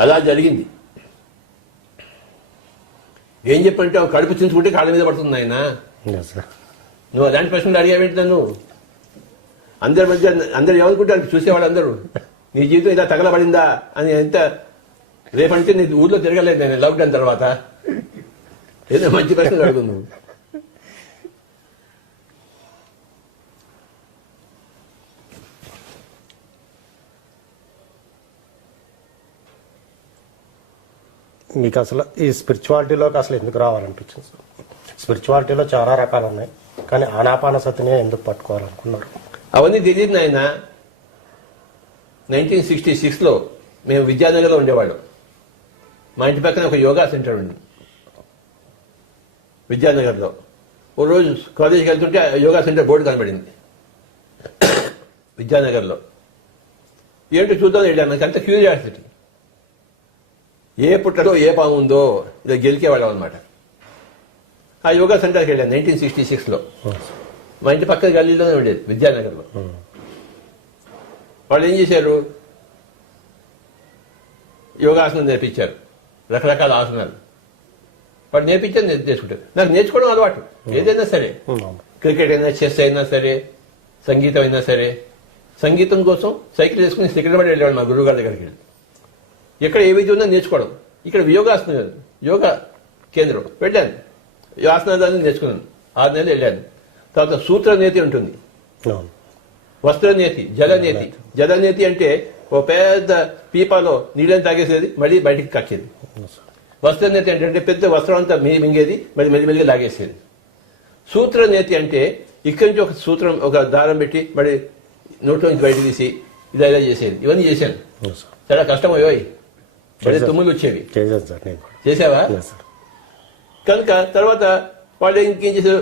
అలా జరిగింది. ఏం చెప్పంటే కడుపు చించుకుంటే కాళ్ళ మీద పడుతుంది ఆయన. నువ్వు అలాంటి ప్రశ్నలు అడిగావేంటి నన్ను? అందరి మధ్య అందరు ఏమనుకుంటారు చూసేవాళ్ళు అందరూ, నీ జీవితం ఇలా తగలబడిందా అని. ఎంత రేపంటే నీ ఊర్లో తిరగలేదు నేను లాక్డౌన్ తర్వాత. ఏదో మంచి ప్రశ్నలు అడుగును. మీకు అసలు ఈ స్పిరిచువాలిటీలోకి అసలు ఎందుకు రావాలనిపించింది సార్? స్పిరిచువాలిటీలో చాలా రకాలు ఉన్నాయి, కానీ ఆనాపానసతినే ఎందుకు పట్టుకోవాలనుకున్నారు? అవన్నీ తెలియదు నాయన. 1966లో మేము విద్యానగర్లో ఉండేవాళ్ళం. మా ఇంటి పక్కన ఒక యోగా సెంటర్ ఉంది విద్యానగర్లో. ఓ రోజు కాలేజీకి వెళ్తుంటే యోగా సెంటర్ బోర్డు కనబడింది విద్యానగర్లో. ఏంటో చూద్దాం వెళ్ళాను. నాకు అంత క్యూరియాసిటీ. ఏ పుట్టలో ఏ పాము ఉందో ఇలా గెలికేవాళ్ళం అనమాట. ఆ యోగా సెంటర్కి వెళ్ళాను 1966లో. మా ఇంటి పక్కన గల్లీలోనే ఉండేది విద్యానగర్లో. వాళ్ళు ఏం చేశారు, యోగాసనం నేర్పించారు, రకరకాల ఆసనాలు. వాడు నేర్పించారు, నేర్చుకుంటారు. నాకు నేర్చుకోవడం అలవాటు. ఏదైనా సరే, క్రికెట్ అయినా, చెస్ అయినా సరే, సంగీతం అయినా సరే. సంగీతం కోసం సైకిల్ వేసుకుని సికింద్రాబాద్ వెళ్ళేవాడు మా గురువు గారి దగ్గరికి వెళ్ళి. ఎక్కడ ఏ విధి ఉన్నా నేర్చుకోవడం. ఇక్కడ యోగాసనం, యోగా కేంద్రం వెళ్ళాను. ఆసనాదాన్ని నేర్చుకున్నాను. 6 నెలలు వెళ్ళాను. తర్వాత సూత్రనేతి ఉంటుంది, వస్త్రనేతి, జలనేతి. జలనేతి అంటే ఓ పెద్ద పీపాలో నీళ్ళని తాగేసేది, మళ్ళీ బయటికి కక్కేది. వస్త్రనేతి అంటే పెద్ద వస్త్రం అంతా మింగేది, మళ్ళీ మెల్లిమెల్లిగా లాగేసేది. సూత్రనేతి అంటే ఇక్కడి నుంచి ఒక సూత్రం, ఒక దారం పెట్టి మళ్ళీ నోట్లో నుంచి బయట తీసి ఇలా చేసేది. ఇవన్నీ చేశాను. చాలా కష్టం అయ్యోయ్, మళ్ళీ తుమ్ములు వచ్చేవి. చేసావా? కనుక తర్వాత వాళ్ళు ఇంకేం చేశారు,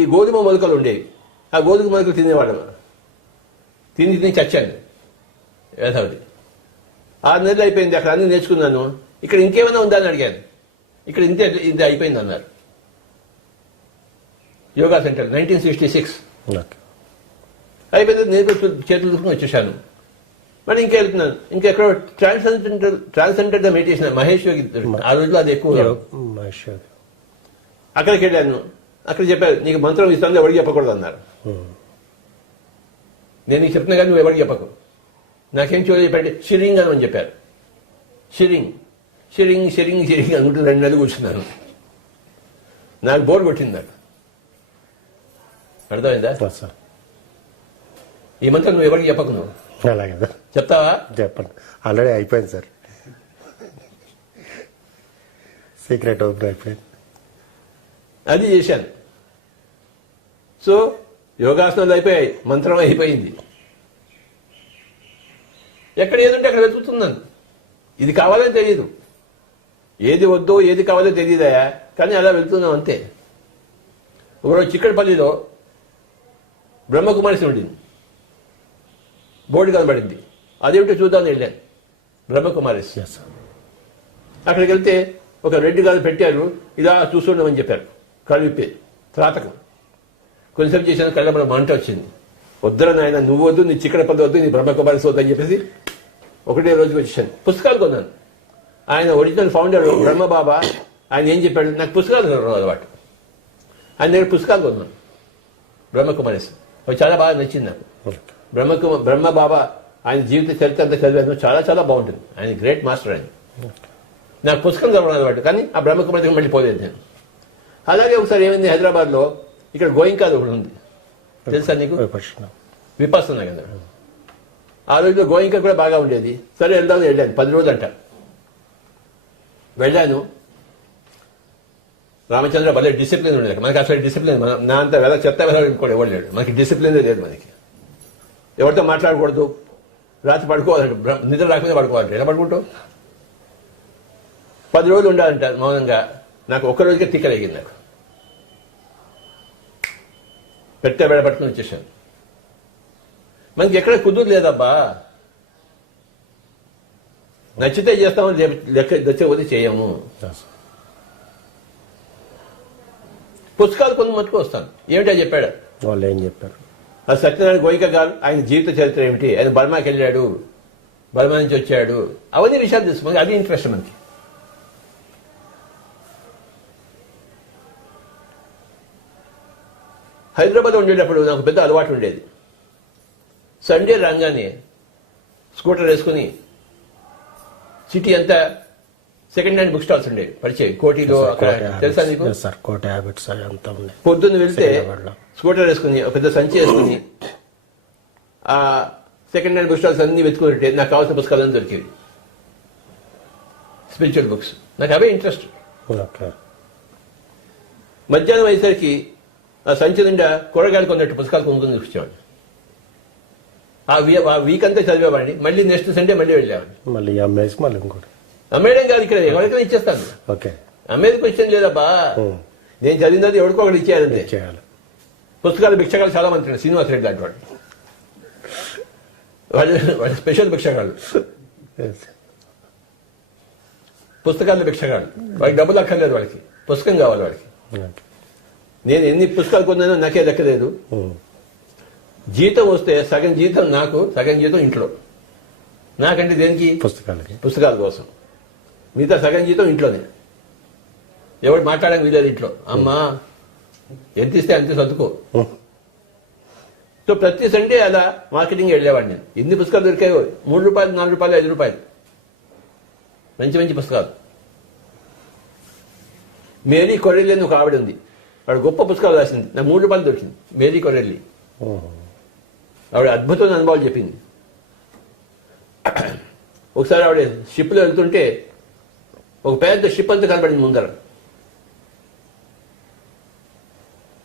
ఈ గోధుమ మొలకలు ఉండేవి. ఆ గోధుమ మొలకలు తినేవాళ్ళం. తిని చచ్చాను యథావతి. 6 నెలలు అయిపోయింది. అక్కడ అన్ని నేర్చుకున్నాను. ఇక్కడ ఇంకేమైనా ఉందా అని అడిగాను. ఇక్కడ ఇంతే అయిపోయింది అన్నారు. యోగా సెంటర్ 1966 అయిపోయింది. నేను చేతులు దుక్కుని వచ్చేసాను. మరి ఇంకెళ్తున్నాను. ఇంకెక్కడో ట్రాన్సెండెంటల్ మెడిటేషన్ మహేష్ యోగి, ఆ రోజుల్లో అది ఎక్కువ. అక్కడికి వెళ్ళాను. అక్కడ చెప్పారు, నీకు మంత్రం ఇస్తాను, ఎవరికి చెప్పకూడదు అన్నారు. నేను నీకు చెప్తున్నా కానీ నువ్వు ఎవరికి చెప్పకు. నాకేం చూడ చెప్పండి, షిరింగ్ అని చెప్పారు. షిరింగ్ షిరింగ్ షిరింగ్ షిరింగ్ అనుకుంటూ 2 నెలలు కూర్చున్నాను. నాకు బోర్ కొట్టింది. నాకు అర్థమైందా? ఈ మంత్రం నువ్వు ఎవరికి చెప్పకు. నువ్వు అలాగే చెప్తావా? చెప్పండి. ఆల్రెడీ అయిపోయింది సార్, సీక్రెట్ ఓపెన్ అయిపోయింది. అది చేశాను. సో యోగాసనాలు అయిపోయాయి, మంత్రం అయిపోయింది. ఎక్కడ ఏదంటే అక్కడ వెతుకుతున్నాను. ఇది కావాలని తెలియదు, ఏది వద్దో ఏది కావాలో తెలియదా, కానీ అలా వెళ్తున్నాం అంతే. ఒకరోజు చిక్కడపల్లిలో బ్రహ్మకుమారి ఉండింది, బోర్డు కనబడింది. అదేమిటో చూద్దామని వెళ్ళాను. బ్రహ్మకుమారి. అక్కడికి వెళ్తే ఒక రెడ్డి గారు పెట్టారు, ఇలా చూస్తుండమని చెప్పారు. కళ్ళు విప్పే త్రాతకం. కొంచెం చేసిన కళ్ళ మన మంట వచ్చింది. వద్దర నాయన, నువ్వు వద్దు, నీ చిక్కడపల్లి వద్దు, నీ బ్రహ్మకుమారి వద్దు అని చెప్పేసి ఒకటే రోజుకి వచ్చేసాను. పుస్తకాలు కొన్నాను. ఆయన ఒరిజినల్ ఫౌండర్ బ్రహ్మబాబా, ఆయన ఏం చెప్పాడు, నాకు పుస్తకాలు అలవాటు. ఆయన దగ్గర పుస్తకాలు కొన్నాను, బ్రహ్మకుమారి. అవి చాలా బాగా నచ్చింది నాకు. బ్రహ్మబాబా ఆయన జీవిత చరిత్ర అంతా చదివాను. చాలా చాలా బాగుంటుంది. ఆయన గ్రేట్ మాస్టర్. ఆయన నాకు పుస్తకం చదవడం అలవాటు, కానీ ఆ బ్రహ్మకుమారి దగ్గర మళ్ళీ పోలేదు నేను. అలాగే ఒకసారి ఏమైంది, హైదరాబాద్లో ఇక్కడ గోయింకాది ఒకటి ఉంది, తెలుసా నీకు? విపස්සన కదా. ఆ రోజులో గోయింకా కూడా బాగా ఉండేది. సరే వెళ్దామని వెళ్ళాను. 10 రోజులు అంట వెళ్ళాను. రామచంద్ర భలే డిసిప్లిన్ ఉండేది. మనకి అసలు డిసిప్లిన్, నా అంత చెత్త కూడా ఎవరు లేడు. మనకి డిసిప్లినే లేదు. మనకి ఎవరితో మాట్లాడకూడదు, రాత్రి పడుకోవాలంట, నిద్ర రాకపోతే పడుకోవాలంట. ఎలా పడుకుంటావు? 10 రోజులు ఉండాలంట మౌనంగా. నాకు ఒక్క రోజుకే తిక్కలేగింది. నాకు పెట్టే బెడ పట్టుకుని వచ్చేసాను. మనకి ఎక్కడ కుదురు లేదబ్బా. నచ్చితే చేస్తాము, నచ్చకపోతే చేయము. Yes sir. పుస్తకాలు కొన్ని మట్టుకు వస్తాను. ఏమిటో చెప్పాడు వాళ్ళు ఏం చెప్పారు? ఆ సత్యనారాయణ గోయిక గారు ఆయన జీవిత చరిత్ర ఏమిటి, ఆయన బర్మాకి వెళ్ళాడు, బర్మా నుంచి వచ్చాడు, అవన్నీ విషయాలు తెలుసుకోండి. అది ఇంట్రెస్ట్ మనకి. హైదరాబాద్ ఉండేటప్పుడు నాకు పెద్ద అలవాటు ఉండేది. సండే రాగానే స్కూటర్ వేసుకుని సిటీ అంతా సెకండ్ హ్యాండ్ బుక్ స్టాల్స్ ఉండేవి పరిచయం. కోటిలో అక్కడ తెలుసా నీకు? సార్ కోట హ్యాబిట్స్ అంతా ఉన్నాయి. పొద్దున్న వెళ్తే స్కూటర్ వేసుకుని ఒక పెద్ద సంచి వేసుకుని ఆ సెకండ్ హ్యాండ్ బుక్ స్టాల్స్ అన్ని వెతుకుంటే నాకు కావాల్సిన పుస్తకాలన్నీ దొరికేవి. స్పిరిచువల్ బుక్స్ నాకు అవే ఇంట్రెస్ట్. ఓకే. మధ్యాహ్నం అయ్యేసరికి ఆ సంచి నిండా కూరగాయలు కొన్నట్టు పుస్తకాలు కొనుక్కొని చూపించేవాడిని. ఆ వీక్ అంతా చదివేవాడిని. మళ్ళీ నెక్స్ట్ సండే మళ్ళీ వెళ్ళేవాడిని. మళ్ళీ అమ్మేసి మళ్ళీ ఇంకోటి అమ్మేయడం కాదు, ఇక్కడ ఎవరికైనా ఇచ్చేస్తాను. ఓకే. అమ్మేది క్వశ్చన్ లేదబ్బా. నేను చదివినది ఎవరికో ఒకటి ఇచ్చేయాలంటే. చేయాలి. పుస్తకాలు భిక్షగాలు చాలా మంది ఉన్నారు. శ్రీనివాస్ రెడ్డి లాంటి వాళ్ళు స్పెషల్ భిక్షగాళ్ళు, పుస్తకాల భిక్షగాళ్ళు. వాళ్ళకి డబ్బులు అక్కర్లేదు, వాళ్ళకి పుస్తకం కావాలి వాళ్ళకి. నేను ఎన్ని పుస్తకాలు కొన్నానో నాకే లెక్కలేదు. జీతం వస్తే సగం జీతం నాకు, సగం జీతం ఇంట్లో. నాకంటే దేనికి? పుస్తకాల కోసం. మిగతా సగం జీతం ఇంట్లోనే. ఎవరు మాట్లాడడానికి వీలేదు ఇంట్లో. అమ్మా ఎంత ఇస్తే అంతే సర్దుకో. సో ప్రతి సండే అలా మార్కెటింగ్ వెళ్ళేవాడిని నేను. ఎన్ని పుస్తకాలు దొరికాయో, 3 రూపాయలు, 4 రూపాయలు, 5 రూపాయలు మంచి మంచి పుస్తకాలు. మేరీ కొరెల్లి అని ఒక ఆవిడ ఉంది, ఆవిడ గొప్ప పుస్తకాలు రాసింది. నాకు 3 రూపాయలు దొరికింది. మేరీ కొరెల్లి ఆవిడ అద్భుతమైన అనుభవాలు చెప్పింది. ఒకసారి ఆవిడ షిప్లో వెళ్తుంటే ఒక పెద్ద షిప్ అంతా కనబడింది ముందర.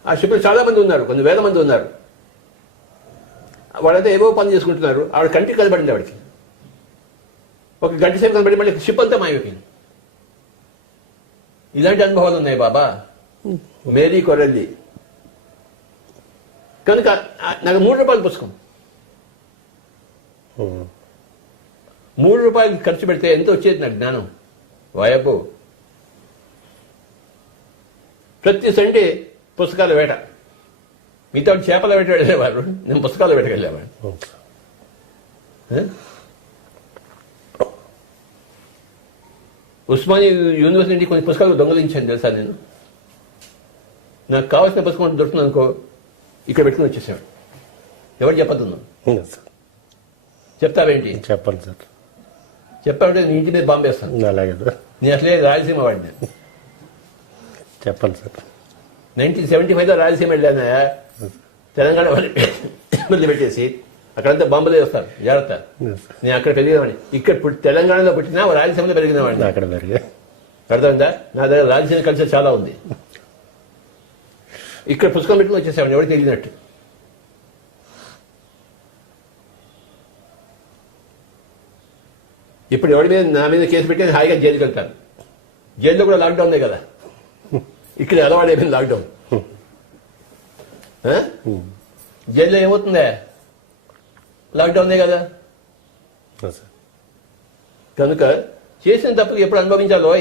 ఆ షిప్లో చాలా మంది ఉన్నారు, కొన్ని వేల మంది ఉన్నారు. వాళ్ళంతా ఏవో పని చేసుకుంటున్నారు. ఆవిడ కంటికి కనబడింది. ఆవిడకి ఒక గంట సేపు కనబడి మళ్ళీ షిప్ అంతా మాయమైపోయింది. ఇలాంటి అనుభవాలు ఉన్నాయి బాబా. మేరీ కొరెల్లి. కనుక నాకు 3 రూపాయలు పుస్తకం. 3 రూపాయలు ఖర్చు పెడితే ఎంత వచ్చేది నాకు జ్ఞానం. వాయబ్బో. ప్రతి సండే పుస్తకాల వేట. మిగతా చేపల వేట వెళ్ళేవారు, నేను పుస్తకాల వేటకి వెళ్ళేవాడు. ఉస్మానియా యూనివర్సిటీ కొన్ని పుస్తకాలు దొంగలించాను తెలుసా నేను. నాకు కావాల్సిన పుస్తకం దొరుకుతుంది అనుకో, ఇక్కడ పెట్టుకుని వచ్చేసాడు. ఎవరు చెప్పద్దు. చెప్తావేంటి? చెప్పండి సార్. చెప్పాలంటే నీ ఇంటి మీద బాంబేస్తాను. అలాగే నేను అసలే రాయలసీమ వాడిని. చెప్పండి సార్. 1975లో రాయలసీమ వెళ్ళాను. తెలంగాణ వాళ్ళు పెట్టేసి అక్కడంతా బాంబులే వస్తారు, జాగ్రత్త. నేను అక్కడ పెరిగినవాడిని. ఇక్కడ తెలంగాణలో పుట్టినా రాయలసీమలో పెరిగినవాడిని. అక్కడ పెరిగా. అర్థమైందా? నా దగ్గర రాయలసీమ కల్చర్ చాలా ఉంది. ఇక్కడ పుస్తకం పెట్టుకుని వచ్చేసామండి, ఎవరికి తెలియనట్టు. ఇప్పుడు ఎవరి మీద నా మీద కేసు పెట్టి హాయిగా జైలుకి వెళ్తాను. జైల్లో కూడా లాక్డౌన్ కదా. ఇక్కడ అలవాడైపోయింది లాక్డౌన్. జైల్లో ఏమవుతుందే? లాక్డౌనే కదా. కనుక చేసిన తప్పులు ఎప్పుడు అనుభవించాలో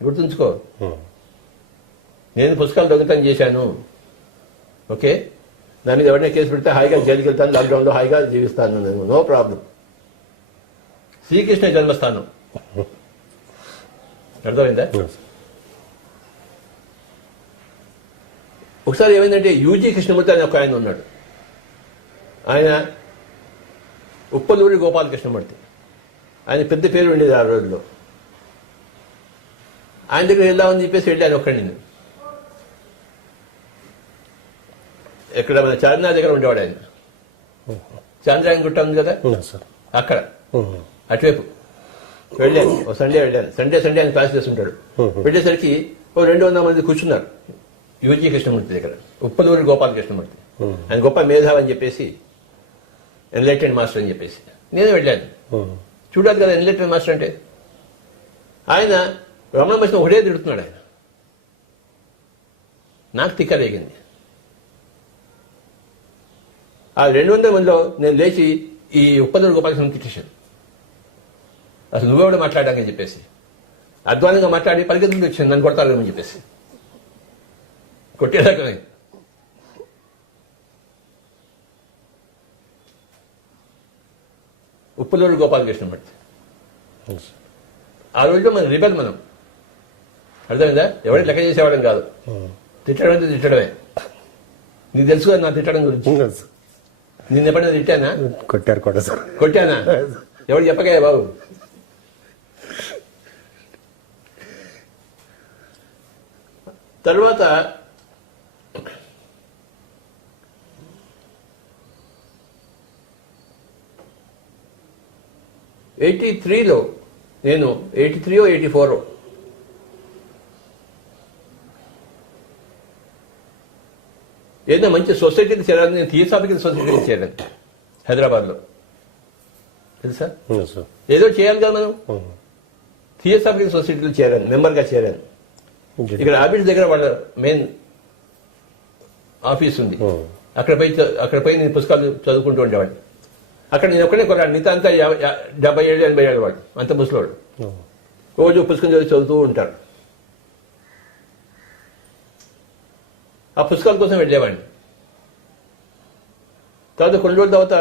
గుర్తుంచుకో. నేను పుస్తకాలు దొంగతనం చేశాను, ఓకే, దాని మీద ఎవరైనా కేసు పెడితే హాయిగా జైలుకి వెళ్తాను, లాక్డౌన్లో హాయిగా జీవిస్తాను నేను, నో ప్రాబ్లం. శ్రీకృష్ణ జన్మస్థానం. అర్థమైందా? ఒకసారి ఏమైందంటే యూజీ కృష్ణమూర్తి అని ఒక ఆయన ఉన్నాడు. ఆయన ఉప్పలూరి గోపాలకృష్ణమూర్తి. ఆయన పెద్ద పేరు ఉండేది ఆ రోజుల్లో. ఆయన దగ్గర వెళ్దామని చెప్పేసి వెళ్ళాను ఒక్కడి నేను. ఎక్కడ మన చార్మినార్ దగ్గర ఉండేవాడు ఆయన. చాంద్రాయణ గుట్ట ఉంది కదా, అక్కడ అటువైపు వెళ్ళాను. ఓ సండే వెళ్ళాను. సండే ఆయన క్లాస్ చేస్తుంటాడు. వెళ్ళేసరికి ఓ 200 మంది కూర్చున్నారు యూజీ కృష్ణమూర్తి దగ్గర, ఉప్పలూరి గోపాలకృష్ణమూర్తి. ఆయన గొప్ప మేధావి అని చెప్పేసి, ఎన్లైటెడ్ మాస్టర్ అని చెప్పేసి నేను వెళ్ళాను. చూడాలి కదా ఎన్లైటెడ్ మాస్టర్ అంటే. ఆయన రమణ మహర్షిని ఒకటే తిడుతున్నాడు. ఆయన నాకు తిక్కరేగింది. ఆ 200 మందిలో నేను లేచి ఈ ఉప్పలూరి గోపాలకృష్ణ తిట్టేశాను. అసలు నువ్వెవడ మాట్లాడాకని చెప్పేసి అధ్వానంగా మాట్లాడి పరిగెత్తుకు వచ్చింది నన్ను కొడతారేమని చెప్పేసి కొట్టేదాకా ఉప్పులూరు గోపాలకృష్ణ పడితే ఆ రోజులో మనం రిబెల్ మనం అర్థమైందా ఎవరికి లెక్క చేసేవాళ్ళం కాదు తిట్టడం అంటే తిట్టడమే నీకు తెలుసు కదా నా తిట్టడం గురించి నిన్న ఎప్పుడైనా తిట్టానా కొట్టారు కూడా సార్. కొట్టానా ఎవరు చెప్పగా బాబు తర్వాత '83లో నేను 83 ఏదో మంచి సొసైటీకి చేరాలని నేను థియోసాఫికల్ సొసైటీకి చేరాను హైదరాబాద్లో తెలుసా అవును సార్. ఏదో చేయాలి కదా మనం థియోసాఫికల్ సొసైటీలో చేరాను మెంబర్గా చేరాను ఇక్కడ ఆఫీస్ దగ్గర వాళ్ళ మెయిన్ ఆఫీస్ ఉంది అక్కడ పోయి నేను పుస్తకాలు చదువుకుంటూ ఉండేవాడిని అక్కడ నేను ఒక్కడే కొన్నాను మిగతా అంతా 70 ఏళ్ళు 80 ఏళ్ళు వాడు అంత ముసలివాడు రోజు పుస్తకం చదువుతూ ఉంటారు ఆ పుస్తకాల కోసం వెళ్ళేవాడిని తర్వాత కొన్ని రోజుల తర్వాత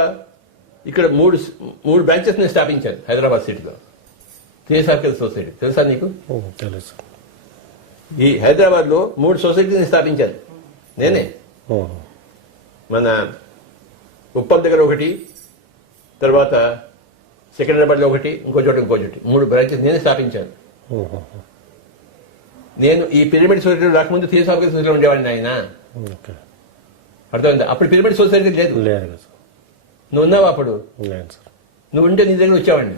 ఇక్కడ మూడు బ్రాంచెస్ నేను స్థాపించాను హైదరాబాద్ సిటీలో థియోసాఫికల్ సొసైటీ తెలుసా నీకు తెలుసు. ఈ హైదరాబాద్ లో 3 సొసైటీని స్థాపించాను నేనే మన ఉప్పల్ దగ్గర ఒకటి తర్వాత సికింద్రాబాద్ లో ఒకటి ఇంకో చోట 3 బ్రాంచెస్ నేనే స్థాపించాను నేను ఈ పిరమిడ్ సొసైటీ రాకముందు థియోసాఫికల్ సొసైటీలో ఉండేవాడిని ఆయన అర్థమైందా అప్పుడు పిరమిడ్ సొసైటీ లేదు నువ్వు ఉన్నావా అప్పుడు నువ్వు ఉంటే నీ దగ్గర వచ్చావండి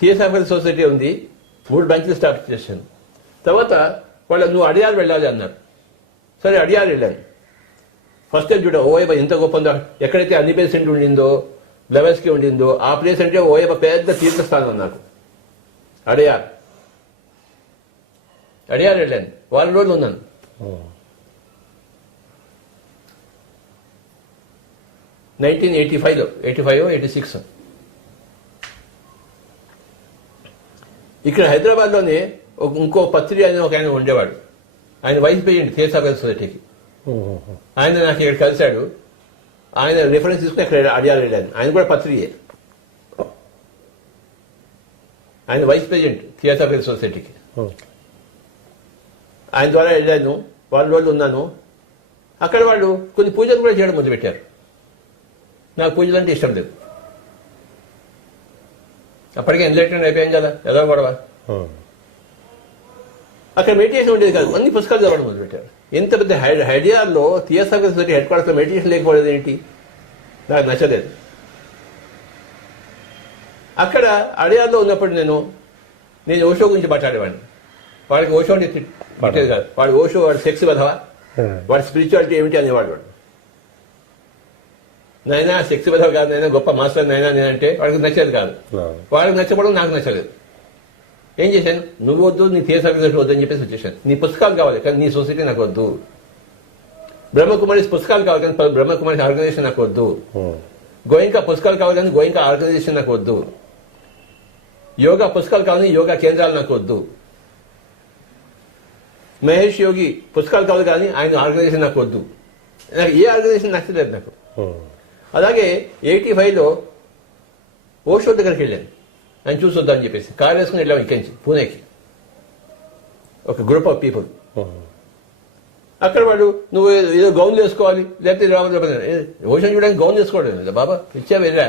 థియోసాఫికల్ సొసైటీ ఉంది 3 బ్రాంచెస్ స్టార్ట్ చేశాను తర్వాత వాళ్ళు నువ్వు అడియారు వెళ్ళాలి అన్నారు సరే అడియారు వెళ్ళాను ఫస్ట్ టైం చూడ ఓయబ ఎంత గొప్ప ఉందో ఎక్కడైతే అన్ని పేసెంట్ ఉండిందో లెవెల్స్కి ఉండిందో ఆ ప్లేస్ అంటే ఓయబ పెద్ద తీర్థస్థానం నాకు అడియార్ వెళ్ళాను 4 రోజులు ఉన్నాను నైన్టీన్ 85 ఇక్కడ హైదరాబాద్లోనే ఇంకో పత్రి అని ఒక ఆయన ఉండేవాడు ఆయన వైస్ ప్రెసిడెంట్ థియోసాఫికల్ సొసైటీకి ఆయన నాకు ఇక్కడ కలిశాడు ఆయన రిఫరెన్స్ తీసుకుని అక్కడ అడియాలి వెళ్ళాను ఆయన కూడా పత్రియే ఆయన వైస్ ప్రెసిడెంట్ థియోసాఫికల్ సొసైటీకి ఆయన ద్వారా వెళ్ళాను 4 రోజులు ఉన్నాను అక్కడ వాళ్ళు కొన్ని పూజలు కూడా చేయడం మొదలుపెట్టారు నాకు పూజలు అంటే ఇష్టం లేదు అప్పటికే ఎన్లైటెడ్ అయిపోయాం కదా ఎలా గొడవ అక్కడ మెడిటేషన్ ఉండేది కాదు అన్ని పుస్తకాలు చదవడం మొదలుపెట్టారు ఎంత పెద్ద హైడియాలో థియోసాఫికల్ సొసైటీ హెడ్ క్వార్టర్స్లో మెడిటేషన్ లేకపోలేదు ఏంటి నాకు నచ్చలేదు అక్కడ అడియార్లో ఉన్నప్పుడు నేను ఓషో గురించి మాట్లాడేవాడిని వాడికి ఓషో అంటే తిట్టేది కాదు వాడు ఓషో వాడు సెక్స్ వధవా వాడి స్పిరిచువాలిటీ ఏమిటి అనేవాడు వాడు నైనా సెక్స్ వధవ కాదు నైనా గొప్ప మాస్టర్ నైనా నేనంటే వాడికి నచ్చేది కాదు వాడికి నచ్చబడడం నాకు నచ్చలేదు ఏం చేశాను నువ్వు వద్దు నీ థియోసాఫికల్ సొసైటీ వద్దని చెప్పేసి వచ్చేసాను నీ పుస్తకాలు కావాలి కానీ నీ సొసైటీ నాకు వద్దు బ్రహ్మకుమారి పుస్తకాలు కావాలి కానీ బ్రహ్మకుమారి ఆర్గనైజేషన్ నాకు వద్దు గోయింకా పుస్తకాలు కావాలి కానీ గోయింకా ఆర్గనైజేషన్ నాకు వద్దు యోగా పుస్తకాలు కావాలి యోగా కేంద్రాలు నాకు వద్దు మహేష్ యోగి పుస్తకాలు కావాలి కానీ ఆయన ఆర్గనైజేషన్ నాకు వద్దు నాకు ఏ ఆర్గనైజేషన్ నచ్చలేదు నాకు అలాగే 85లో ఓషో దగ్గరికి వెళ్ళాను ఆయన చూసొద్దామని చెప్పేసి కారు వేసుకుని వెళ్ళాం ఇక్కడి నుంచి పూణేకి ఒక గ్రూప్ ఆఫ్ పీపుల్ అక్కడ వాడు నువ్వు ఏదో గౌన్ వేసుకోవాలి లేకపోతే ఓషన్ చూడడానికి గౌన్ వేసుకోవడం లేదా బాబా ఇచ్చా వెళ్ళా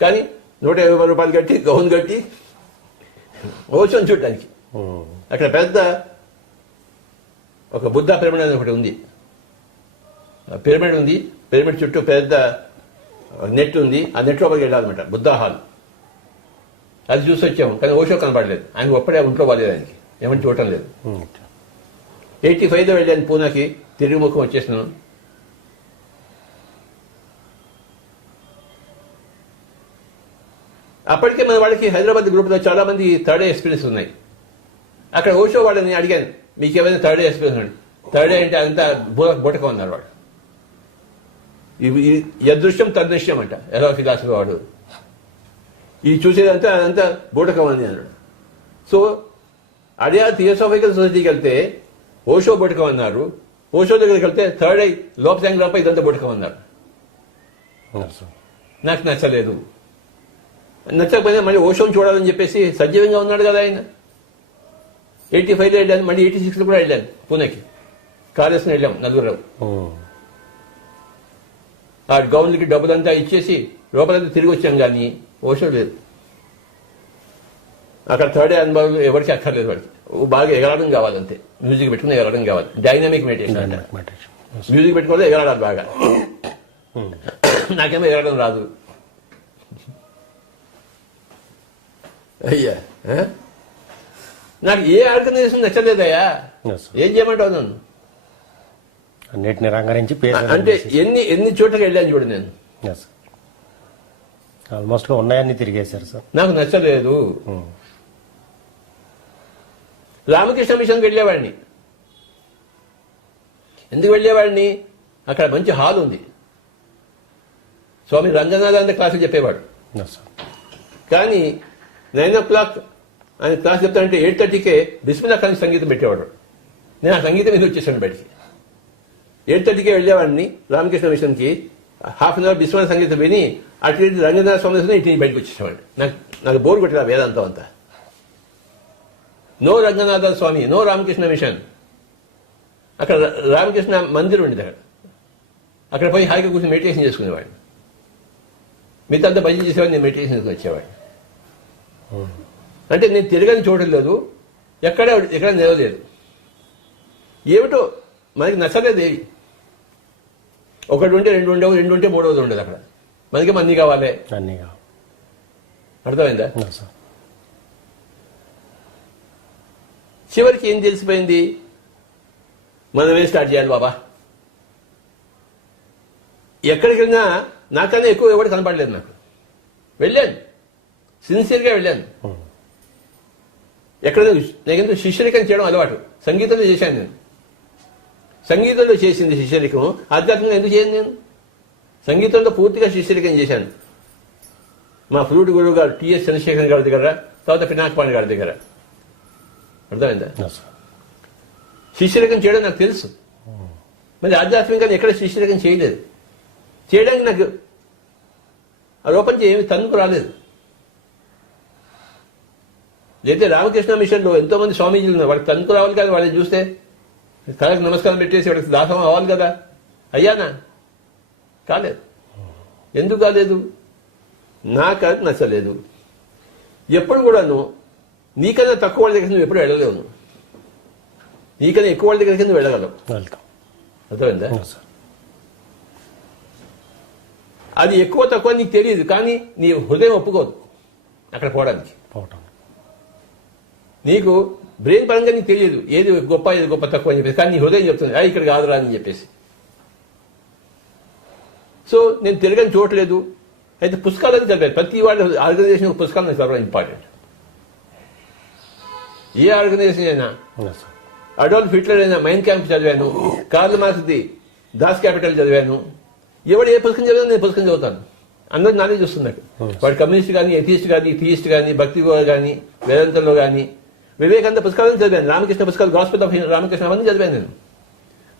కానీ 150 రూపాయలు కట్టి గౌన్ కట్టి ఓషన్ చూడడానికి అక్కడ పెద్ద ఒక బుద్ధ పిరమిడ్ అని ఒకటి ఉంది పిరమిడ్ ఉంది పిరమిడ్ చుట్టూ పెద్ద నెట్ ఉంది ఆ నెట్ లోపలికి వెళ్ళాలన్నమాట బుద్ధ హాల్ అది చూసి వచ్చాము కానీ ఓషో కనపడలేదు ఆయన ఒప్పుడే ఒంట్లో బాలేదు ఆయనకి ఏమని చూడటం లేదు 85లో వెళ్ళాను పూనాకి తిరిగి ముఖం వచ్చేసినాను అప్పటికే మన వాళ్ళకి హైదరాబాద్ గ్రూప్లో చాలా మంది థర్డ్ డే ఎక్స్పీరియన్స్ ఉన్నాయి అక్కడ ఓషో వాళ్ళని అడిగాను మీకు ఏమైనా థర్డ్ డే ఎక్స్పీరియన్స్ అండి థర్డ్ డే అంటే అంతా బూటకం ఉన్నారు వాడు యదృశ్యం తదృశ్యం అంట ఎలా ఫిలాసఫీ వాడు ఈ చూసేదంతా అదంతా బూటకం అని అన్నాడు. సో అదే థియోసాఫికల్ సొసైటీకి వెళ్తే ఓషో బూటకం అన్నారు, ఓషో దగ్గరికి వెళ్తే థర్డ్ ఐ లోపసాంగ్ లోప ఇదంతా బూటకం అన్నారు. నాకు నచ్చలేదు. నచ్చకపోయినా మళ్ళీ ఓషోని చూడాలని చెప్పేసి సజీవంగా ఉన్నాడు కదా ఆయన. 85లో వెళ్ళాను, మళ్ళీ 86లో కూడా వెళ్ళాను పూణేకి. కాలేజ్ని వెళ్ళాం నలుగురు. ఆ గౌన్లకి డబ్బులంతా ఇచ్చేసి లోపలంతా తిరిగి వచ్చాం, కానీ ఓషో లేదు అక్కడ. థర్డ్ డే అనుభవం ఎవరికి అక్కర్లేదు, వాడికి బాగా ఎగరడం కావాలంతే. మ్యూజిక్ పెట్టుకుని ఎగరడం కావాలి, డైనమిక్ మెడిటేషన్ అంటే. మ్యూజిక్ పెట్టుకోవాలి, ఎగరాడాలి బాగా. నాకేమో ఎగరడం రాదు. అయ్యా నాకు ఏ ఆర్గనైజేషన్ నచ్చలేదయ్యా. ఏం చేయమంటావు నన్ను? అన్నిటిని రంగరించి అంటే ఎన్ని చోట్లకి వెళ్ళాను చూడు నేను. ఆల్మోస్ట్ గా ఉన్నాయన్ని తిరిగేశారు సార్. నాకు నచ్చలేదు. రామకృష్ణ మిషన్కి వెళ్ళేవాడిని. ఎందుకు వెళ్ళేవాడిని? అక్కడ మంచి హాల్ ఉంది. స్వామి రంగనాథానంద క్లాసులు చెప్పేవాడు. కానీ 9 o'clock ఆయన క్లాస్ చెప్తానంటే 8:30కే బిస్మిల్లా ఖాన్ సంగీతం పెట్టేవాడు. నేను ఆ సంగీతం మీద వచ్చేసాను బయటికి. 8:30కే వెళ్ళేవాడిని రామకృష్ణ మిషన్కి. హాఫ్ అన్ అవర్ బిస్మిల్లా సంగీతం విని అటు రంగనాథ స్వామి ఇంటి బయటకు వచ్చేసేవాడు. నాకు బోర్ కొట్టేది వేదాంతం అంతా. No Ranganatha Swamy, no Ramakrishna machine. అక్కడ రామకృష్ణ మందిరం ఉండేది. అక్కడ పోయి హాయిగా కూర్చొని మెడిటేషన్ చేసుకునేవాడిని. మిగతా అంతా భజన చేసేవాడిని, నేను మెడిటేషన్కి వచ్చేవాడిని. అంటే నేను తిరగని చూడలేదు, ఎక్కడ నిలవలేదు. ఏమిటో మనకి నచ్చలేదు ఏవి. ఒకటి ఉంటే రెండు ఉండేవి, రెండు ఉంటే మూడవది ఉండేది. అక్కడ మనకేమో అన్ని కావాలి. అర్థమైందా? చివరికి ఏం తెలిసిపోయింది? మనమే స్టార్ట్ చేయాలి బాబా. ఎక్కడికి వెళ్ళినా నాకన్నా ఎక్కువ ఎవరు కనపడలేదు నాకు. వెళ్ళాను, సిన్సియర్గా వెళ్ళాను. ఎక్కడ నాకెందుకు శిష్యరికం చేయడం అలవాటు. సంగీతంలో చేశాను నేను. సంగీతంలో చేసింది శిష్యరికం. ఆధ్యాత్మికంగా ఎందుకు చేయను నేను? సంగీతంలో పూర్తిగా శిష్యరికం చేశాను. మా ఫ్లూట్ గురువు గారు టిఎస్ చంద్రశేఖర్ గారి దగ్గర, తర్వాత పినాకపాణి గారి దగ్గర. అర్థమైందా? శిష్యరికం చేయడం నాకు తెలుసు. మరి ఆధ్యాత్మికంగా ఎక్కడ శిష్యరికం చేయలేదు. చేయడానికి నాకు ఆ రూపం ఏమి తన్నుకు రాలేదు. అయితే రామకృష్ణ మిషన్లో ఎంతో మంది స్వామీజీలు ఉన్నారు. వాళ్ళకి తన్నుకు రావాలి కదా. వాళ్ళని చూస్తే కళకు నమస్కారం పెట్టేసి వాడికి దాసం అవ్వాలి కదా. అయ్యానా? కాలేదు. ఎందుకు కాలేదు? నాకు అది నచ్చలేదు. ఎప్పుడు కూడాను నీకన్నా తక్కువ వాళ్ళ దగ్గర నువ్వు ఎప్పుడు వెళ్ళలేవు. నీకన్నా ఎక్కువ వాళ్ళ దగ్గరికి నువ్వు వెళ్ళగలవు. అర్థమైందా? అది ఎక్కువ తక్కువ నీకు తెలియదు, కానీ నీ హృదయం ఒప్పుకోదు అక్కడ పోవడానికి. నీకు బ్రెయిన్ పరంగా నీకు తెలియదు ఏది గొప్ప ఏది గొప్ప తక్కువ అని చెప్పేసి, కానీ నీ హృదయం చెప్తుంది ఇక్కడ కాదురా అని చెప్పేసి. సో నేను తిరగని చూడలేదు. అయితే పుస్తకాలను చదివాను. ప్రతి వాళ్ళ ఆర్గనైజేషన్ పుస్తకాలు నాకు చదవడం ఇంపార్టెంట్. ఏ ఆర్గనైజేషన్ అయినా. అడాల్ఫ్ హిట్లర్ అయినా మైండ్ క్యాంప్ చదివాను. కార్ల్ మార్క్స్ది దాస్ క్యాపిటల్ చదివాను. ఎవడు ఏ పుస్తకం చదివాను నేను పుస్తకం చదువుతాను. అందరూ నాలెడ్జ్ వస్తున్నాడు. వాడు కమ్యూనిస్ట్ కానీ, ఎథియిస్ట్ కానీ, థియిస్ట్ కానీ, భక్తి కానీ, వేదాంతంలో కానీ, వివేకానంద పుస్తకాలను చదివాను. రామకృష్ణ పుస్తకాలు, గాస్పెల్ ఆఫ్ రామకృష్ణ అవన్నీ చదివాను నేను.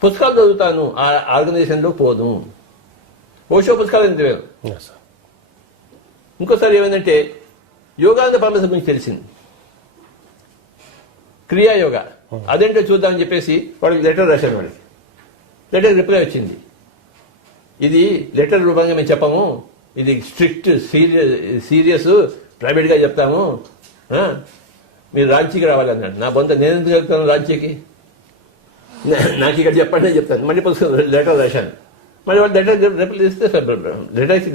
పుస్తకాలు చదువుతాను, ఆ ఆర్గనైజేషన్లో పోను. ఓషో పుస్తకాలు చదివాను. ఇంకోసారి ఏమైందంటే యోగానంద పరమహంస గురించి తెలిసింది. క్రియాయోగ అదేంటో చూద్దామని చెప్పేసి వాడికి లెటర్ రాశాను. వాడికి లెటర్ రిప్లై వచ్చింది. ఇది లెటర్ రూపంగా మేము చెప్పము, ఇది స్ట్రిక్ట్ సీరియస్ ప్రైవేట్గా చెప్తాము, మీరు రాంచీకి రావాలన్నాడు. నా బొంత నేను ఎందుకు చెప్తాను రాంచీకి? నాకు ఇక్కడ చెప్పండి అని చెప్తాను. మళ్ళీ పుస్తకం లెటర్ రాశాను. మళ్ళీ వాళ్ళు రిప్లై ఇస్తే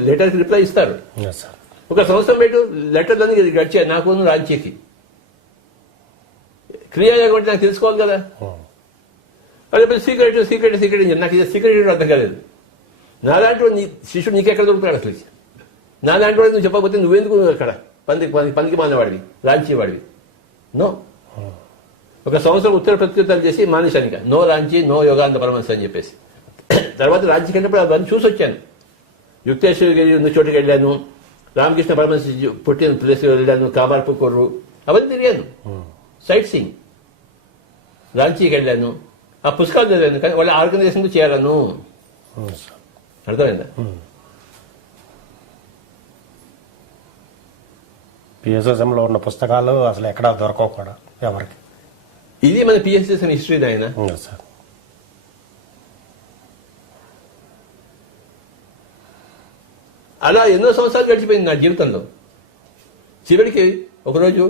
లెటర్కి రిప్లై ఇస్తారు. ఒక సంవత్సరం పెట్టు లెటర్లని గడిచాయి నాకు రాంచీకి. క్రియాయోగం అంటే నాకు తెలుసుకోవాలి కదా. వాళ్ళు సీక్రెట్ సీక్రెట్ సీక్రెట్ అని నాకు ఇది సీక్రెట్ అర్థం కాలేదు. నాలాంటి వాడు శిష్యుడు నీకెక్కడ దొరుకుతాడు అసలు? నాలాంటి వాడు నువ్వు చెప్పకపోతే నువ్వెందుకు అక్కడ పనికి మానేవాడివి, రాంచీ వాడివి? నో. ఒక సంవత్సరం ఉత్తర ప్రత్యుత్తరాలు చేసి మానేశానిక. నో రాంచీ, నో యోగానంద పరమహంస అని చెప్పేసి. తర్వాత రాంచీకి వెళ్ళినప్పుడు అవన్నీ చూసి వచ్చాను. యుక్తేశ్వరగిరి ఉన్న చోటుకి వెళ్ళాను, రామకృష్ణ పరమహంస పుట్టిన ప్లేస్ వెళ్ళాను, కామార్పుకూరు అవన్నీ తిరిగాను. Sight seeing. రాంచీకి వెళ్ళాను, ఆ పుస్తకాలు చదివాను, కానీ వాళ్ళ ఆర్గనైజేషన్ చేరాను. అర్థమైందా? పిఎస్ఎస్ఎంలో ఉన్న పుస్తకాలు అసలు ఎక్కడా దొరకవు కూడా ఎవరికి. ఇది మన పిఎస్ఎస్ఎం హిస్టరీ ఆయన. సార్ అలా ఎన్నో సంవత్సరాలు గడిచిపోయింది నా జీవితంలో. చివరికి ఒకరోజు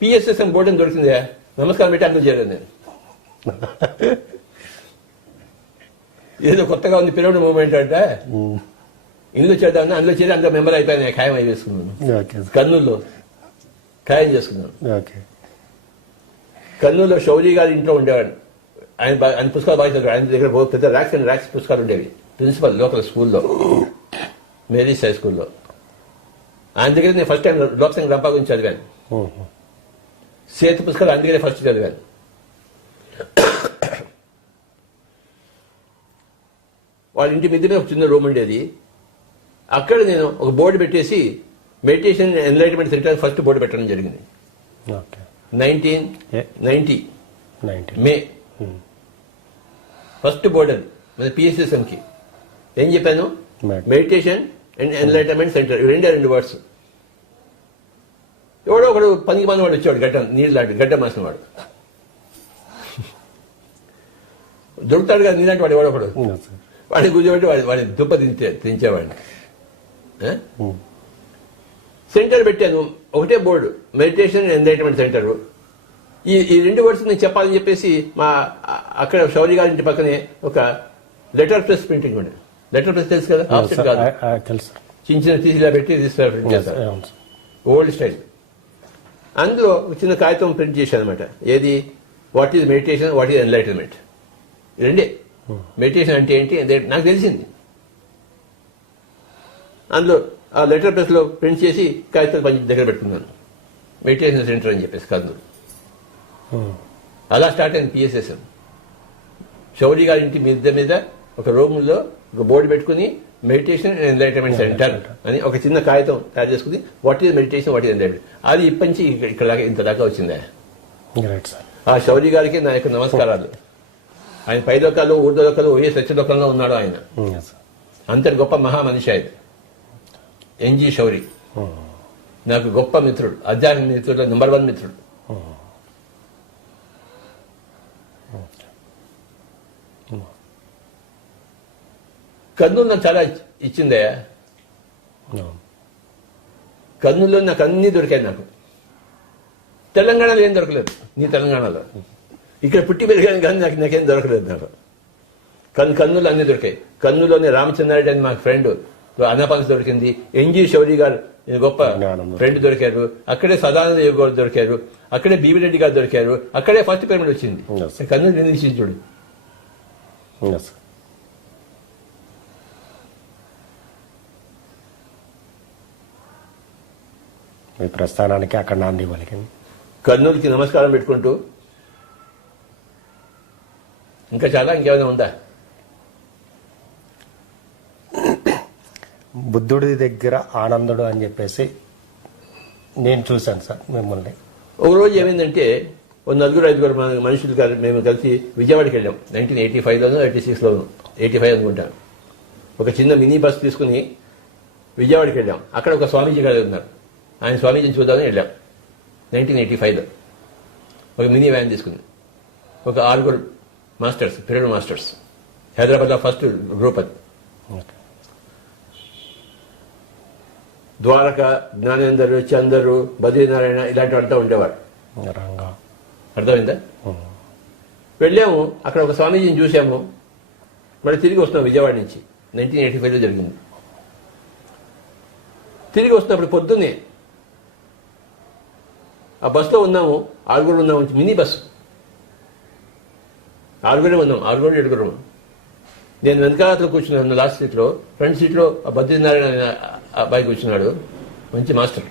పిఎస్ఎస్ఎం బోర్డు దొరికిందా, నమస్కారం పెట్టి అందులో చేరాను నేను. ఏదో కొత్తగా ఉంది పిరమిడ్ మూవ్మెంట్ అంటే ఇందులో చేద్దామని అందులో చేరి అందులో మెంబర్ అయిపోయాను. ఖాయం అయి వేసుకున్నాను. కర్నూలులో ఖాయం చేసుకున్నాను. కర్నూలులో షౌరీ గారి ఇంట్లో ఉండేవాడు. ఆయన పుస్తకాలు బాగా చదివాడు. ఆయన దగ్గర పెద్ద ర్యాక్స్ అండ్ ర్యాక్స్ పుస్తకాలు ఉండేవి. ప్రిన్సిపల్ లోకల్ స్కూల్లో, మేరీస్ హై స్కూల్లో. ఆయన దగ్గర నేను ఫస్ట్ టైం లోక్సింగ్ రంపా గురించి చదివాను. సేతు పుస్తకాలు ఆయన దగ్గరే ఫస్ట్ చదివాను. వాళ్ళ ఇంటి మీద ఒక చిన్న రూమ్ ఉండేది. అక్కడ నేను ఒక బోర్డు పెట్టేసి meditation enlightenment centre first board పెట్టడం జరిగింది. 1990 మే ఫస్ట్ బోర్డు అది మన పిఎస్ఎస్ఎంకి. ఏం చెప్పాను? Meditation and enlightenment centre. రెండు వర్డ్స్. ఎవడో ఒకడు పనికి వాడు వచ్చాడు, గడ్డ నీళ్ళు లాంటి గడ్డ మాసిన వాడు దొరుకుతాడు కదా నీలాంటి వాడు. ఎవడో ఒకడు వాడిని కూర్చోబెట్టి వాడి దుప్ప తించేవాడిని. సెంటర్ పెట్టాను, ఒకటే బోర్డు, మెడిటేషన్ ఎన్లైట్మెంట్ సెంటర్. ఈ రెండు వర్డ్స్ నేను చెప్పాలని చెప్పేసి మా అక్కడ శౌరి గారి ఇంటి పక్కనే ఒక లెటర్ ప్రెస్ ప్రింటింగ్ ఉండేది. లెటర్ ప్రెస్ తెలుసు కదా, ఆప్షన్ కాదు, చిన్న చిన్న తీసిలా పెట్టి ప్రింట్ చేస్తారు, ఓల్డ్ స్టైల్. అందులో ఒక చిన్న కాగితం ప్రింట్ చేశాను అనమాట. ఏది? What is meditation, what is enlightenment. రెండే. మెడిటేషన్ అంటే ఏంటి నాకు తెలిసింది. అందులో ఆ లెటర్ ప్రెస్ లో ప్రింట్ చేసి కాగితాలు పంచి దగ్గర పెట్టుకున్నాను. మెడిటేషన్ సెంటర్ అని చెప్పేసి కర్నూలు. అలా స్టార్ట్ అయింది పిఎస్ఎస్ఎం. శౌరి గారి ఇంటి మీద ఒక రూమ్లో ఒక బోర్డు పెట్టుకుని మెడిటేషన్ అండ్ ఎన్లైటన్మెంట్ సెంటర్ అని ఒక చిన్న కాగితం తయారు చేసుకుని what is meditation, what is enlightenment. అది ఇప్పటి ఇక్కడ ఇంతదాకా వచ్చిందా. ఆ శౌరి గారికి నా యొక్క నమస్కారాలు. ఆయన పైలోకాలు, ఊర్ధ్వలోకాలు, ఒకే సత్యలోకంలో ఉన్నాడు ఆయన. అంతటి గొప్ప మహామనిషి ఆయన ఎన్జి శౌరి. నాకు గొప్ప మిత్రుడు, ఆధ్యాత్మిక మిత్రుడు, నెంబర్ 1 మిత్రుడు. కర్నూలు నాకు చాలా ఇచ్చిందయ్యా. కర్నూలులో నాకు అన్నీ దొరికాయి. నాకు తెలంగాణలో ఏం దొరకలేదు. నీ తెలంగాణలో ఇక్కడ పుట్టి పెరిగాను కానీ నాకేం దొరకలేదు. నాకు కర్నూలు అన్నీ దొరికాయి. కర్నూలులోనే రామచంద్రారెడ్డి అని మా ఫ్రెండ్ అన్నపాన్స్ దొరికింది. ఎన్జి శౌరి గారు గొప్ప ఫ్రెండ్ దొరికారు. అక్కడే సదానంద యోగి గారు దొరికారు. అక్కడే బీవిరెడ్డి గారు దొరికారు. అక్కడే ఫస్ట్ పిరమిడ్ వచ్చింది. కర్నూలు నిర్ణయించింది చూడు. మీ ప్రస్థానానికి అక్కడ నాంది పలికింది. కర్నూలుకి నమస్కారం పెట్టుకుంటూ ఇంకా చాలా ఇంకేమైనా ఉందా? బుద్ధుడి దగ్గర ఆనందుడు అని చెప్పేసి నేను చూశాను సార్ మిమ్మల్ని. ఒకరోజు ఏమైందంటే ఓ 4-5 మనుషులు మేము కలిసి విజయవాడకి వెళ్ళాం. 1985లోనో 86లోనో, 85 అనుకుంటాను. ఒక చిన్న మినీ బస్ తీసుకుని విజయవాడకి వెళ్ళాం. అక్కడ ఒక స్వామీజీ గారు ఉన్నారు. ఆయన స్వామీజీని చూద్దామని వెళ్ళాం 1985లో. ఒక మినీ వ్యాన్ తీసుకుని ఒక 6 మాస్టర్స్, పిరమిడ్ మాస్టర్స్, హైదరాబాద్లో ఫస్ట్ గ్రూప్ అది. ద్వారక, జ్ఞానేందరు, చందరు, బద్రీనారాయణ ఇలాంటి వాళ్ళతో ఉండేవాడు. అర్థమైందా? వెళ్ళాము, అక్కడ ఒక స్వామీజీని చూసాము. మళ్ళీ తిరిగి వస్తున్నాం విజయవాడ నుంచి. 1985లో జరిగింది. తిరిగి వస్తున్నప్పుడు పొద్దున్నే ఆ బస్సులో ఉన్నాము. 6 ఉన్నాము. మినీ బస్సు 6 ఉన్నాం. 6-7. నేను వెనకాల కూర్చున్నాను లాస్ట్ సీట్లో. ఫ్రంట్ సీట్లో ఆ బద్రీనారాయణ అనే అబ్బాయి కూర్చున్నాడు, మంచి మాస్టర్.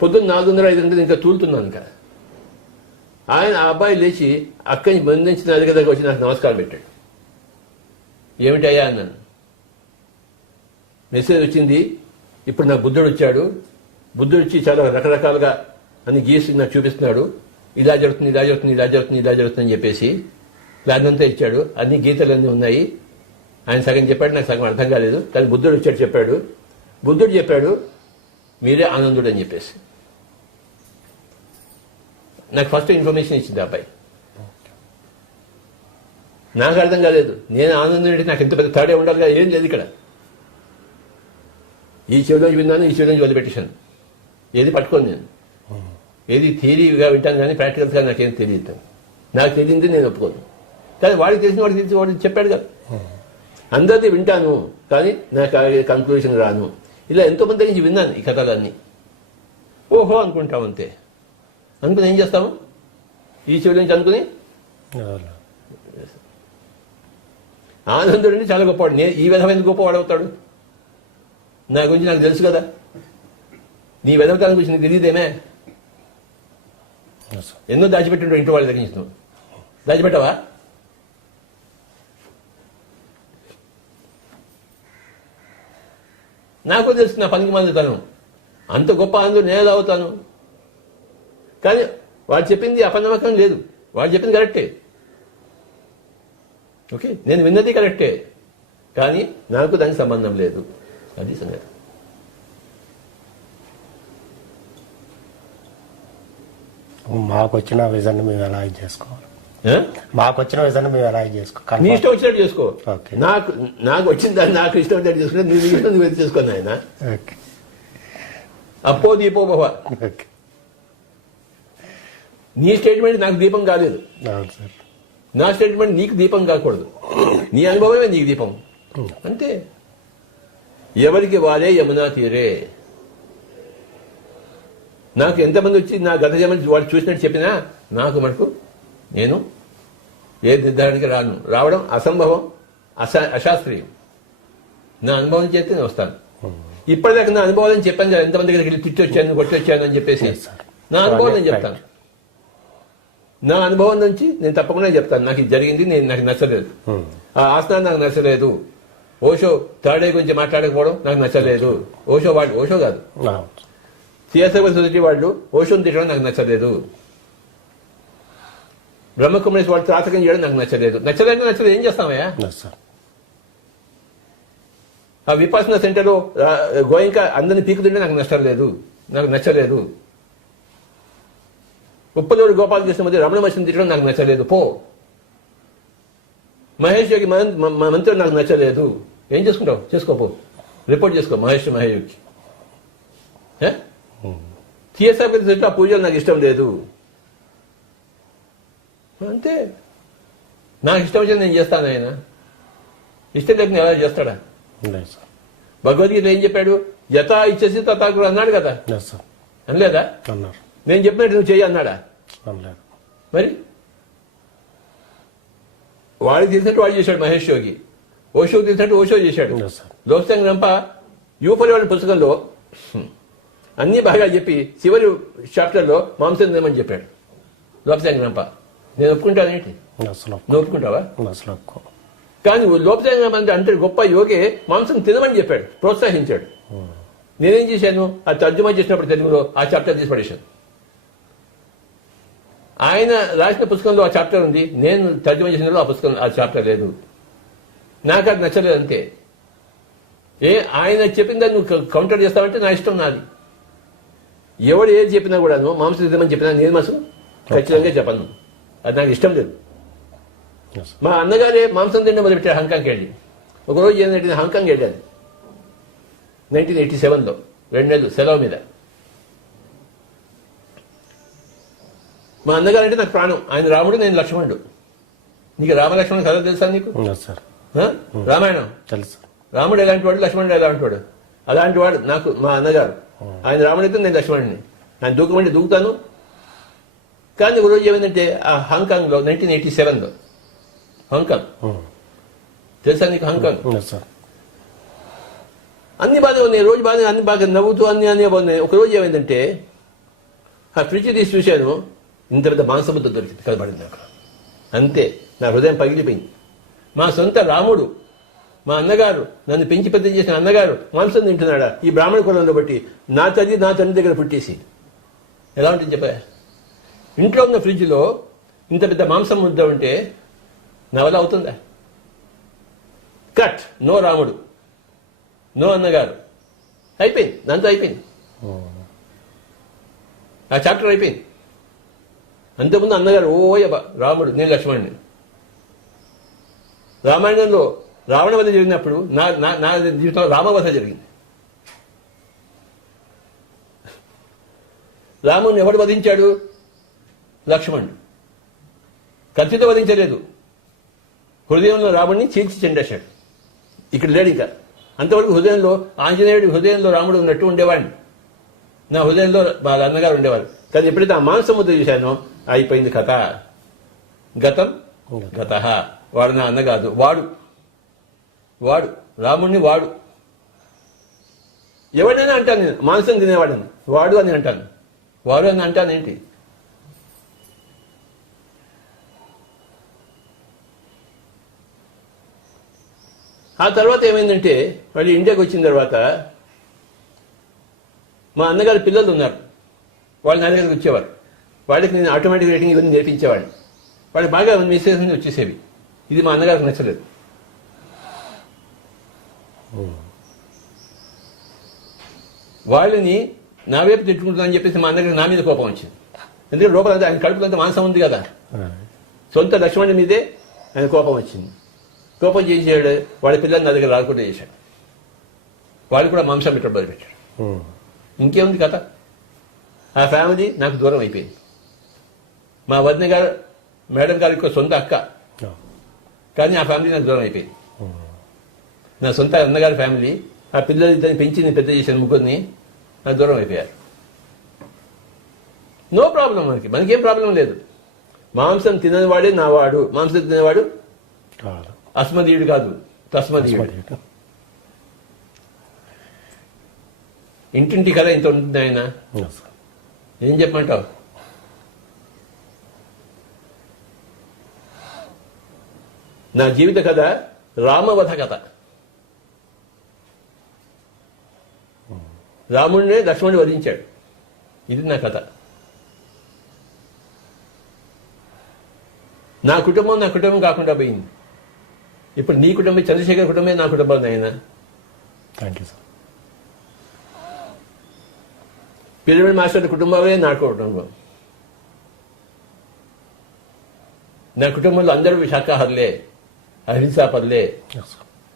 పొద్దున్న 4:30-5 ఇంకా తూలుతున్నాను. ఇంకా ఆయన ఆ అబ్బాయి లేచి అక్కడి నుంచి బంధించిన అధిక దగ్గర వచ్చి నాకు నమస్కారం పెట్టాడు. ఏమిటయ్యా అన్నాను. మెసేజ్ వచ్చింది, ఇప్పుడు నాకు బుద్ధుడు వచ్చాడు, బుద్ధుడు వచ్చి చాలా రకరకాలుగా అన్ని గీసి నాకు చూపిస్తున్నాడు, ఇలా జరుగుతుంది ఇలా జరుగుతుంది ఇలా జరుగుతుంది ఇలా జరుగుతుంది అని చెప్పేసి ప్లాన్ అంతా ఇచ్చాడు, అన్ని గీతలన్నీ ఉన్నాయి. ఆయన సగం చెప్పాడు, నాకు సగం అర్థం కాలేదు, కానీ బుద్ధుడు వచ్చాడు చెప్పాడు. బుద్ధుడు చెప్పాడు మీరే ఆనందుడు అని చెప్పేసి. నాకు ఫస్ట్ ఇన్ఫర్మేషన్ ఇచ్చింది ఆ అబ్బాయి. నాకు అర్థం కాలేదు, నేను ఆనందం అంటే నాకు ఎంత పెద్ద తేడా ఉండాలిగా, ఏం లేదు ఇక్కడ. ఈ చెవిలోంచి విన్నాను, ఈ చెవిలోంచి వదిలిపెట్టేశాను, ఏది పట్టుకోను నేను. ఏది థియరీగా వింటాను కానీ ప్రాక్టికల్స్గా నాకేం తెలియదు. నాకు తెలియంది నేను ఒప్పుకోను, కానీ వాడికి తెలిసిన వాడికి తెలిసి వాడు చెప్పాడు కదా. అందరిది వింటాను కానీ నాకు కన్క్లూషన్ రాను. ఇలా ఎంతోమంది నుంచి విన్నాను ఈ కథలన్నీ. ఓహో అనుకుంటాం అంతే. అనుకుని ఏం చేస్తాము, ఈ చెవి నుంచి అనుకుని ఆనందుడిని చాలా గొప్పవాడు. నేను ఈ విధమైన గొప్పవాడు అవుతాడు? నా గురించి నాకు తెలుసు కదా. నీ వెదవతాల గురించి నీకు తెలియదేమే. ఎన్నో దాచిపెట్టుంటావు ఇంటి వాళ్ళ దగ్గర నుంచి. నువ్వు దాచిపెట్టావా? నాకు తెలుసు నా పనికి మందుతాను. అంత గొప్ప ఆనందుడు నేను అవుతాను. కానీ వాడు చెప్పింది అపనమ్మకం లేదు, వాడు చెప్పింది కరెక్టే. ఓకే, నేను విన్నది కరెక్టే, కానీ నాకు దానికి సంబంధం లేదు. అది సంగతి. మాకు వచ్చిన విజన్ మేము ఎలా చేసుకోవాలి? మాకు వచ్చిన విజన్ మేము ఎలా చేసుకోవాలి? నీ ఇష్టం వచ్చినట్టు చేసుకో. ఓకే. నాకు వచ్చిన దాన్ని నాకు ఇష్టం వచ్చినట్టు చేసుకుంటే నీ ఇష్టం నువ్వు ఎత్తి చేసుకోను ఆయన. అప్పో దీపో భవ. ఓకే. నీ స్టేట్మెంట్ నాకు దీపం కాలేదు, అవును సార్. నా స్టేట్మెంట్ నీకు దీపం కాకూడదు. నీ అనుభవమే నీకు దీపం అంతే. ఎవరికి వారే యమునా తీరే. నాకు ఎంతమంది వచ్చి నా గత జన్మ వాడు చూసినట్టు చెప్పినా నాకు మటుకు నేను ఏ నిర్ధారణకి రావడం అసంభవం, అశాస్త్రీయం. నా అనుభవం చేస్తే నేను వస్తాను. ఇప్పటిదాకా నా అనుభవాలని చెప్పాను కదా, ఎంతమంది దగ్గరికి వెళ్ళి తిట్టి వచ్చాను కొట్టి వచ్చాను అని చెప్పేసి. నా అనుభవం నేను చెప్తాను. నా అనుభవం నుంచి నేను తప్పకుండా చెప్తాను. నాకు ఇది జరిగింది, నాకు నచ్చలేదు, ఆ ఆసనం నాకు నచ్చలేదు, ఓషో థర్డ్ ఐ గురించి మాట్లాడకపోవడం నాకు నచ్చలేదు. ఓషో కాదు, సిఎస్ఐ సొసైటీ వాళ్ళు ఓషోని తిట్టడం నాకు నచ్చలేదు. బ్రహ్మకుమారేశ్వర వాళ్ళు త్రాతకం చేయడం నాకు నచ్చలేదు. నచ్చలేదు ఏం చేస్తామయ్యా? ఆ విపాసన సెంటర్లో గోయింకా అందరిని పీకుతుంటే నాకు నచ్చలేదు. ఉప్పలూరు గోపాలకృష్ణ మధ్య రమణ మహర్షిని తిట్టడం నాకు నచ్చలేదు. పో. మహేష్ యోగి మంత్రులు నాకు నచ్చలేదు. ఏం చేసుకుంటావు? చేసుకోపో, రిపోర్ట్ చేసుకో మహేష్ యోగికి. సిఎస్ఆర్ ఆ పూజలు నాకు ఇష్టం లేదు అంతే. నాకు ఇష్టం వచ్చింది నేను చేస్తాను. ఆయన ఇష్టం లేకుండా ఎలా చేస్తాడా? భగవద్గీత ఏం చెప్పాడు? యథా ఇచ్చేసి తథాకుడు అన్నాడు కదా, అనలేదా? నేను చెప్పినట్టు నువ్వు చెయ్యి అన్నాడా? మరి వాడికి తెలిసినట్టు వాడు చేశాడు మహేష్ యోగి, ఓషోకి తెలిసినట్టు ఓషో చేశాడు. లోక్సంగ్ రంప యూపరి వాడి పుస్తకంలో అన్ని బాగా చెప్పి చివరి చాప్టర్లో మాంసం తినమని చెప్పాడు లోక్సంగ్ రంప. నేను ఒప్పుకుంటానేంటి? నువ్వు ఒప్పుకుంటావా? కానీ లోక్సంగ్ రంప అంటే గొప్ప యోగే మాంసం తినమని చెప్పాడు, ప్రోత్సహించాడు. నేనేం చేశాను? ఆ తర్జుమా చేసినప్పుడు తెలుగులో ఆ చాప్టర్ తీసి పడేశాను. ఆయన రాసిన పుస్తకంలో ఆ చాప్టర్ ఉంది, నేను తర్జుమా చేసిన ఆ పుస్తకం ఆ చాప్టర్ లేదు. నాకు అది నచ్చలేదు అంతే. ఆయన చెప్పిన దాన్ని నువ్వు కౌంటర్ చేస్తావంటే నా ఇష్టం, నాది. ఎవడు ఏది చెప్పినా కూడా మాంసం తినమని చెప్పినా నేను మాసం ఖచ్చితంగా చెప్పను, అది నాకు ఇష్టం లేదు. మా అన్నగారే మాంసం తింటే మొదలుపెట్టాడు హాంకాంగ్కి వెళ్ళి. ఒకరోజు ఏంటంటే హాంకాంగ్ వెళ్ళాను 1987లో, 2 నెలలు సెలవు మీద. మా అన్నగారు అంటే నాకు ప్రాణం. ఆయన రాముడు, నేను లక్ష్మణుడు. నీకు రామలక్ష్మణుడు కథ తెలుసా నీకు? రామాయణం తెలుసు. రాముడు ఎలాంటి వాడు, లక్ష్మణుడు ఎలాంటి వాడు? అలాంటి వాడు నాకు మా అన్నగారు. ఆయన రాముడైతే నేను లక్ష్మణుడిని. ఆయన దూకమంటే దూకుతాను. కానీ ఒక రోజు ఏమైందంటే ఆ హాంకాంగ్లో 1987లో, హాంకాంగ్ తెలుసా నీకు? హాంకాంగ్ అన్ని బాగానే ఉన్నాయి, రోజు బాగానే, అన్ని బాగా నవ్వుతూ అన్ని బాగున్నాయి. ఒక రోజు ఏమైందంటే ఆ ఫ్రిడ్జ్ తీసి చూశాను, ఇంత పెద్ద మాంసముద్ద దొరికింది, కనబడింది నాకు. అంతే, నా హృదయం పగిలిపోయింది. మా సొంత రాముడు మా అన్నగారు నన్ను పెంచి పెద్ద చేసిన అన్నగారు మాంసం తింటున్నాడా ఈ బ్రాహ్మణ కులంలో బట్టి నా తల్లి నా తండ్రి దగ్గర పుట్టేసి ఎలా ఉంటుంది చెప్పా. ఇంట్లో ఉన్న ఫ్రిడ్జ్లో ఇంత పెద్ద మాంసం ముద్ద ఉంటే నా వల్ల అవుతుందా? కట్, నో రాముడు, నో అన్నగారు, అయిపోయింది, దాంతో అయిపోయింది, ఆ చాప్టర్ అయిపోయింది. అంతకుముందు అన్నగారు ఓయబ్బా రాముడు, నేను లక్ష్మణుని. రామాయణంలో రావణ వధ జరిగినప్పుడు నా జీవితంలో రామవధ జరిగింది. రాముని ఎవడు వధించాడు? లక్ష్మణుడు. కత్తితో వధించలేదు, హృదయంలో రాముడిని చీల్చి చెండేశాడు. ఇక్కడ లేడు ఇంకా. అంతవరకు హృదయంలో ఆంజనేయుడి హృదయంలో రాముడు ఉన్నట్టు ఉండేవాడిని, నా హృదయంలో వాళ్ళ అన్నగారు ఉండేవారు. కానీ ఎప్పుడైతే ఆ మాంసం ముద్ద చూశానో అయిపోయింది కథ. గతం గత. వాడు నా అన్న కాదు, వాడు రాముడిని వాడు. ఎవడైనా అంటాను నేను మాంసం తినేవాడని, వాడు అని అంటాను, వాడు అని అంటానేంటి? ఆ తర్వాత ఏమైందంటే మళ్ళీ ఇండియాకి వచ్చిన తర్వాత మా అన్నగారి పిల్లలు ఉన్నారు, వాళ్ళు నా దగ్గరికి వచ్చేవారు. వాళ్ళకి నేను ఆటోమేటిక్ రేటింగ్ ఇవన్నీ నేర్పించేవాడిని. వాళ్ళకి బాగా మెసేజ్ వచ్చేసేవి. ఇది మా అన్నగారికి నచ్చలేదు. వాళ్ళని నా వైపు తిట్టుకుంటుందని చెప్పేసి మా అన్నగారికి నా మీద కోపం వచ్చింది. ఎందుకంటే లోపల ఆయన కడుపులంతా మాంసం ఉంది కదా, సొంత లక్ష్మణుడి మీదే ఆయన కోపం వచ్చింది. కోపం చేసాడు, వాళ్ళ పిల్లల్ని నా దగ్గర రాకుండా చేశాడు. వాళ్ళు కూడా మాంసం పెట్టడం మొదలుపెట్టాడు. ఇంకేముంది కథ? ఆ ఫ్యామిలీ నాకు దూరం అయిపోయింది. మా వదిన గారు మేడం గారికి సొంత అక్క, కానీ ఆ ఫ్యామిలీ నాకు దూరం అయిపోయింది. నా సొంత అన్నగారి ఫ్యామిలీ, ఆ పిల్లలు ఇద్దరిని పెంచి నేను పెద్ద చేశాను, ముగ్గురిని, నాకు దూరం అయిపోయారు. నో ప్రాబ్లం, మనకేం ప్రాబ్లం లేదు. మాంసం తిననివాడే నా వాడు, మాంసం తినేవాడు అస్మదీయుడు కాదు, తస్మదీయుడు. ఇంటింటి కథ ఇంత ఉంటుంది ఆయన. ఏం చెప్పమంటావు? నా జీవిత కథ రామవధ కథ. రాముడినే లక్ష్మణుడు వధించాడు. ఇది నా కథ. నా కుటుంబం కాకుండా పోయింది. ఇప్పుడు నీ కుటుంబం, చంద్రశేఖర్ కుటుంబమే నా కుటుంబం. ఆయన thank you sir. Pyramid master కుటుంబమే నా కుటుంబం. నా కుటుంబంలో అందరూ శాకాహారులే, అహింసాపరులే,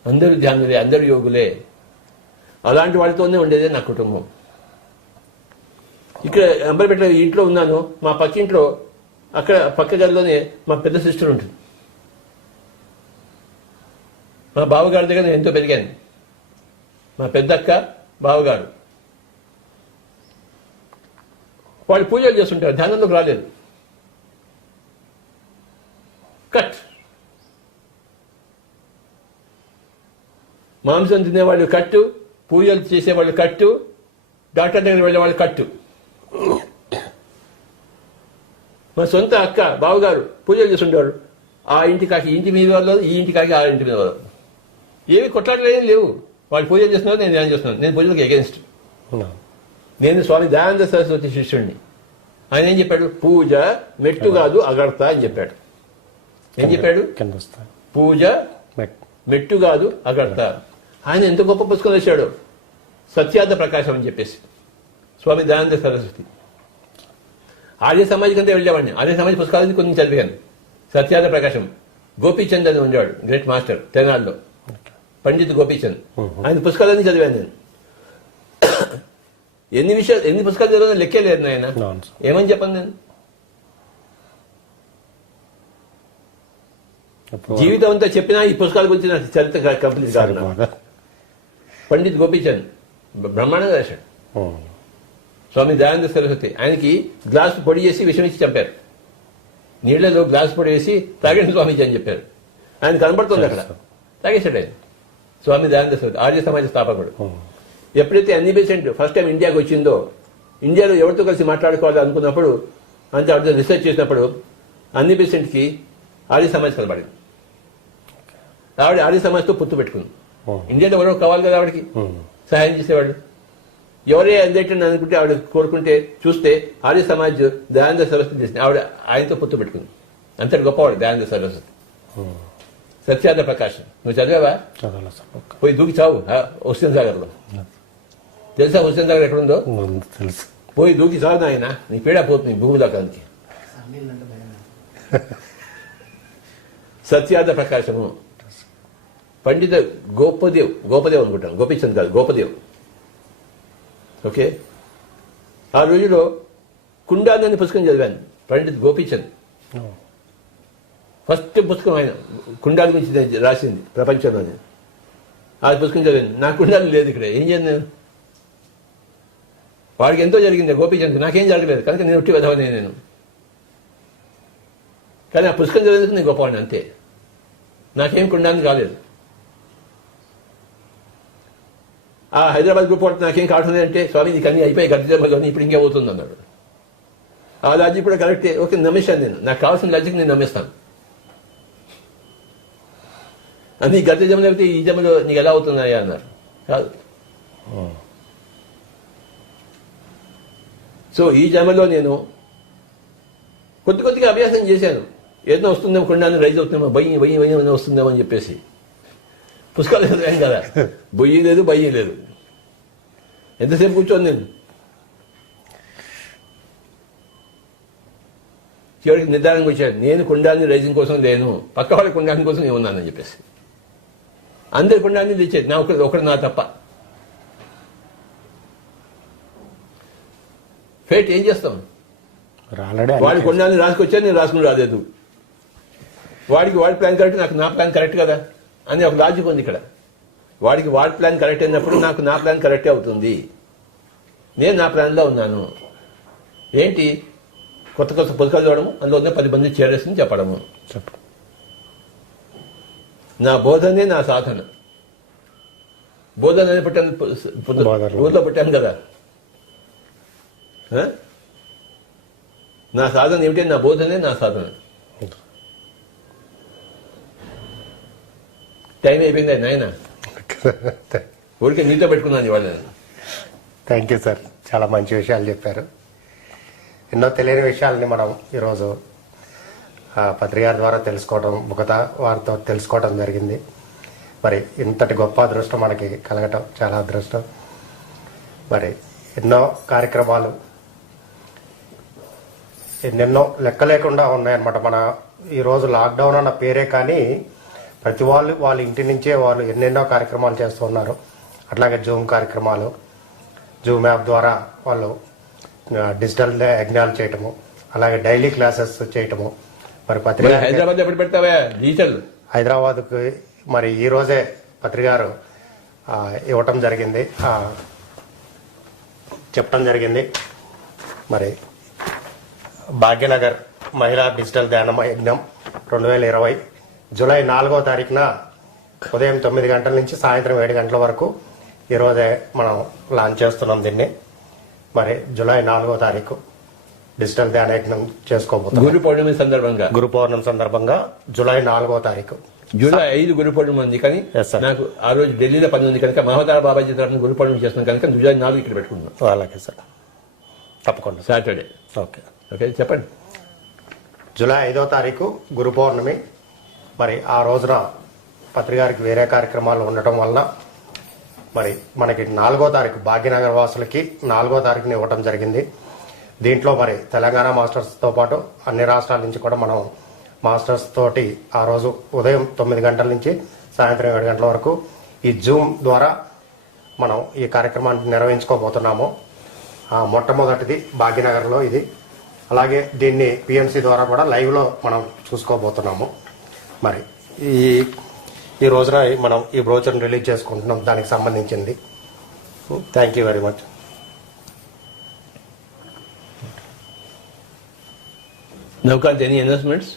అందరూ ధ్యానులే, అందరూ యోగులే. అలాంటి వాళ్ళతోనే ఉండేదే నా కుటుంబం. ఇక్కడ అంబర్పేట ఇంట్లో ఉన్నాను, మా పక్కింట్లో అక్కడ పక్క గదిలోనే మా పెద్ద సిస్టర్ ఉంటుంది. మా బావగారి దగ్గర నేను ఎంతో పెరిగాను. మా పెద్దక్క, బావగారు వాళ్ళు పూజలు చేస్తుంటారు, ధ్యానంలోకి రాలేదు. కట్. మాంసం తినేవాళ్ళు కట్టు, పూజలు చేసేవాళ్ళు కట్టు, డాక్టర్ దగ్గర వెళ్ళేవాళ్ళు కట్టు. మా సొంత అక్క, బావగారు పూజలు చేస్తుండేవాడు. ఆ ఇంటి కాకి ఇంటి మీద వాళ్ళు, ఈ ఇంటి కాకి ఆ ఇంటి మీద వాళ్ళు. ఏవి కొట్లాటలు ఏం లేవు. వాళ్ళు పూజలు చేస్తున్నారు, నేను ధ్యానం చేస్తున్నాను. నేను పూజలకు ఎగెన్స్ట్. నేను స్వామి దయానంద సరస్వతి శిష్యుడిని. ఆయన ఏం చెప్పాడు? పూజ మెట్టు కాదు అగడత అని చెప్పాడు. ఏం చెప్పాడు? పూజ మెట్టు కాదు అగడత. ఆయన ఎంత గొప్ప పుస్తకం వేశాడు, సత్యార్థ ప్రకాశం అని చెప్పేసి, స్వామి దయానంద సరస్వతి. ఆర్య సమాజ్ కంటే వెళ్ళేవాడిని. ఆర్య సమాజ్ పుస్తకాలని కొన్ని చదివాను. సత్యార్థ ప్రకాశం, గోపీచంద్ అని ఉండేవాడు, గ్రేట్ మాస్టర్ తెనాల్లో, పండిత్ గోపీచంద్. ఆయన పుస్తకాలన్నీ చదివాను నేను. ఎన్ని పుస్తకాలు చదివానో లెక్కే లేదు ఆయన. ఏమని చెప్పను నేను? జీవితం అంతా చెప్పినా ఈ పుస్తకాల గురించి నాకు చరిత్ర కంప్లీట్ కాదు. పండిత్ గోపీచంద్ బ్రహ్మాండంగా రాశాడు. స్వామి దయానంద సరస్వతి ఆయనకి గ్లాస్ పొడి చేసి విషం ఇచ్చి చంపారు. నీళ్లలో గ్లాస్ పొడి వేసి తాగండి స్వామీజీ అని చెప్పారు. ఆయన కనబడుతుంది అక్కడ, తాగేశాడు ఆయన. స్వామి దయానంద సరస్వతి ఆర్య సమాజ స్థాపకుడు. ఎప్పుడైతే అన్ని బేసెంట్ ఫస్ట్ టైం ఇండియాకి వచ్చిందో, ఇండియాలో ఎవరితో కలిసి మాట్లాడుకోవాలి అనుకున్నప్పుడు, అంతే అర్థం రీసెర్చ్ చేసినప్పుడు అన్ని బేసెంట్కి ఆర్య సమాజ్ కనబడింది. ఆవిడ ఆర్య సమాజ్తో పొత్తు పెట్టుకుంది. ఇండియాలో ఎవరో కావాలి కదా ఆవిడకి సహాయం చేసేవాడు. ఎవరే అందేటని అనుకుంటే ఆవిడ కోరుకుంటే చూస్తే ఆర్య సమాజ్ దయానంద సరస్వతి చేసింది. ఆవిడ ఆయనతో పొత్తు పెట్టుకుంది. అంతటి గొప్పవాడు దయానంద సరస్వతి. సత్యానంద ప్రకాశం నువ్వు చదివావా? చదవాలి సార్. పోయి దూకి చావు హుస్సేన్ సాగర్లో. తెలుసా హుస్సేన్ సాగర్ ఎక్కడుందో? తెలుసు. పోయి దూకి చావు నాయన, నీ పీడ పోతుంది భూమి దాకానికి. సత్యానంద ప్రకాశము, పండిత గోపదేవ్ అనుకుంటాను, గోపీచంద్ కాదు, గోపదేవ్. ఓకే, ఆ రోజులో కుండాలని పుస్తకం చదివాను. పండిత్ గోపీచంద్ ఫస్ట్ పుస్తకం ఆయన కుండాల గురించి రాసింది ప్రపంచంలోనే. ఆ పుస్తకం చదివాను. నా కుండాలు లేదు ఇక్కడ, ఏం చేయను నేను? వాడికి ఎంతో జరిగింది గోపీచంద్, నాకేం జరగలేదు కనుక నేను ఉట్టి వెధవనే నేను. కానీ ఆ పుస్తకం చదివేందుకు నేను గొప్పవాడిని అంతే. నాకేం కుండాన్ని కాలేదు. ఆ హైదరాబాద్ గ్రూప్ వాడు నాకేం కావట్లేదు అంటే, స్వామి నీకు అన్నీ అయిపోయి గడ్డలోని ఇప్పుడు ఇంకే పోతుంది అన్నాడు. ఆ లాజిక్ కూడా కరెక్టే. ఓకే, నమ్మేశాను నేను. నాకు కావాల్సిన లాజిక్ నేను నమ్మేస్తాను. అది గత జమలు అయితే ఈ జమలో నీకు ఎలా అవుతున్నాయా అన్నారు. కాదు. సో ఈ జమలో నేను కొద్దిగా అభ్యాసం చేశాను. ఏదో వస్తుందేమో కొండాన్ని రైజ్ అవుతుందేమో, బయ్యి వస్తుందేమో అని చెప్పేసి పుస్తకాలు చదివాను కదా. బొయ్యి లేదు, బయ్యి లేదు. ఎంతసేపు కూర్చోను నేను. చివరికి నిర్ధారణకు వచ్చాను, నేను కుండాన్ని రైజింగ్ కోసం లేను, పక్క వాళ్ళ కుండాన్ని కోసం నేను ఉన్నానని చెప్పేసి. అందరి కుండాన్ని తెచ్చేది, నా ఒకటి నా తప్ప. ఫేట్ ఏం చేస్తాం? వాడి కుండాన్ని రాసుకొచ్చాను, నేను రాసుకుని రాలేదు. వాడికి వాడి ప్లాన్ కరెక్ట్, నాకు నా ప్లాన్ కరెక్ట్ కదా అని ఒక లాజిక్ ఉంది ఇక్కడ. వాడికి వాడి ప్లాన్ కరెక్ట్ అయినప్పుడు నాకు నా ప్లాన్ కరెక్టే అవుతుంది. నేను నా ప్లాన్లో ఉన్నాను. ఏంటి? కొత్త పుస్తకాలు చూడడము, అందులో 10 మంది చేరేసింది చెప్పడము. నా బోధనే నా సాధన. బోధన అనేది పెట్టాను, ఊర్లో పెట్టాను కదా. నా సాధన ఏమిటి? నా బోధనే నా సాధన. టైం అయిపోయింది నాయన. ఊరికే నీతో పెట్టుకున్నాను ఇవాళ. థ్యాంక్ యూ సార్, చాలా మంచి విషయాలు చెప్పారు. ఎన్నో తెలియని విషయాలని మనం ఈరోజు పత్రిక ద్వారా తెలుసుకోవడం, ముఖత వారితో తెలుసుకోవడం జరిగింది. మరి ఇంతటి గొప్ప అదృష్టం మనకి కలగటం చాలా అదృష్టం. మరి ఎన్నో కార్యక్రమాలు ఎన్నెన్నో లెక్క లేకుండా ఉన్నాయన్నమాట. మన ఈరోజు లాక్డౌన్ అన్న పేరే కానీ ప్రతి వాళ్ళు వాళ్ళ ఇంటి నుంచే వాళ్ళు ఎన్నెన్నో కార్యక్రమాలు చేస్తూ ఉన్నారు. అట్లాగే జూమ్ కార్యక్రమాలు, జూమ్ యాప్ ద్వారా వాళ్ళు డిజిటల్ యజ్ఞాలు చేయటము, అలాగే డైలీ క్లాసెస్ చేయటము. మరి పత్రిక హైదరాబాద్ ఎప్పుడు పెడతావా డిజిటల్? హైదరాబాద్కు మరి ఈ రోజే పత్రిక గారు ఇవ్వటం జరిగింది, చెప్పడం జరిగింది. మరి భాగ్యనగర్ మహిళా డిజిటల్ ధ్యాన యజ్ఞం 2020 జూలై 4వ తారీఖున ఉదయం 9 గంటల నుంచి సాయంత్రం 7 గంటల వరకు ఈరోజే మనం లాంచ్ చేస్తున్నాం దీన్ని. మరి జూలై 4వ తారీఖు డిజిటల్ ధ్యాన యజ్ఞం చేసుకోబోతున్నాం. గురు పౌర్ణమి సందర్భంగా జూలై 4వ తారీఖు. జూలై 5 గురు పౌర్ణమి ఉంది, కానీ నాకు ఆ రోజు ఢిల్లీలో పని ఉంది కనుక మహోదర బాబాజీ తరఫున గురు పౌర్ణమి చేస్తున్నాం కనుక జూలై 4 ఇక్కడ పెట్టుకుంటున్నాం. అలాగే సార్, తప్పకుండా. సాటర్డే. ఓకే ఓకే, చెప్పండి. జూలై 5వ తారీఖు గురు పౌర్ణమి. మరి ఆ రోజున పత్రికారికి వేరే కార్యక్రమాలు ఉండటం వలన మరి మనకి 4వ తారీఖు భాగ్యనగర్ వాసులకి 4వ తారీఖుని ఇవ్వటం జరిగింది. దీంట్లో మరి తెలంగాణ మాస్టర్స్తో పాటు అన్ని రాష్ట్రాల నుంచి కూడా మనం మాస్టర్స్ తోటి ఆ రోజు ఉదయం 9 గంటల నుంచి సాయంత్రం 7 గంటల వరకు ఈ జూమ్ ద్వారా మనం ఈ కార్యక్రమాన్ని నిర్వహించుకోబోతున్నాము. మొట్టమొదటిది భాగ్యనగర్లో ఇది. అలాగే దీన్ని పిఎంసి ద్వారా కూడా లైవ్లో మనం చూసుకోబోతున్నాము. మరి ఈ రోజున మనం ఈ బ్రోచర్ని రిలీజ్ చేసుకుంటున్నాం, దానికి సంబంధించింది. Thank you very much. నౌకాంత్ ఎనీ అనౌన్స్మెంట్స్?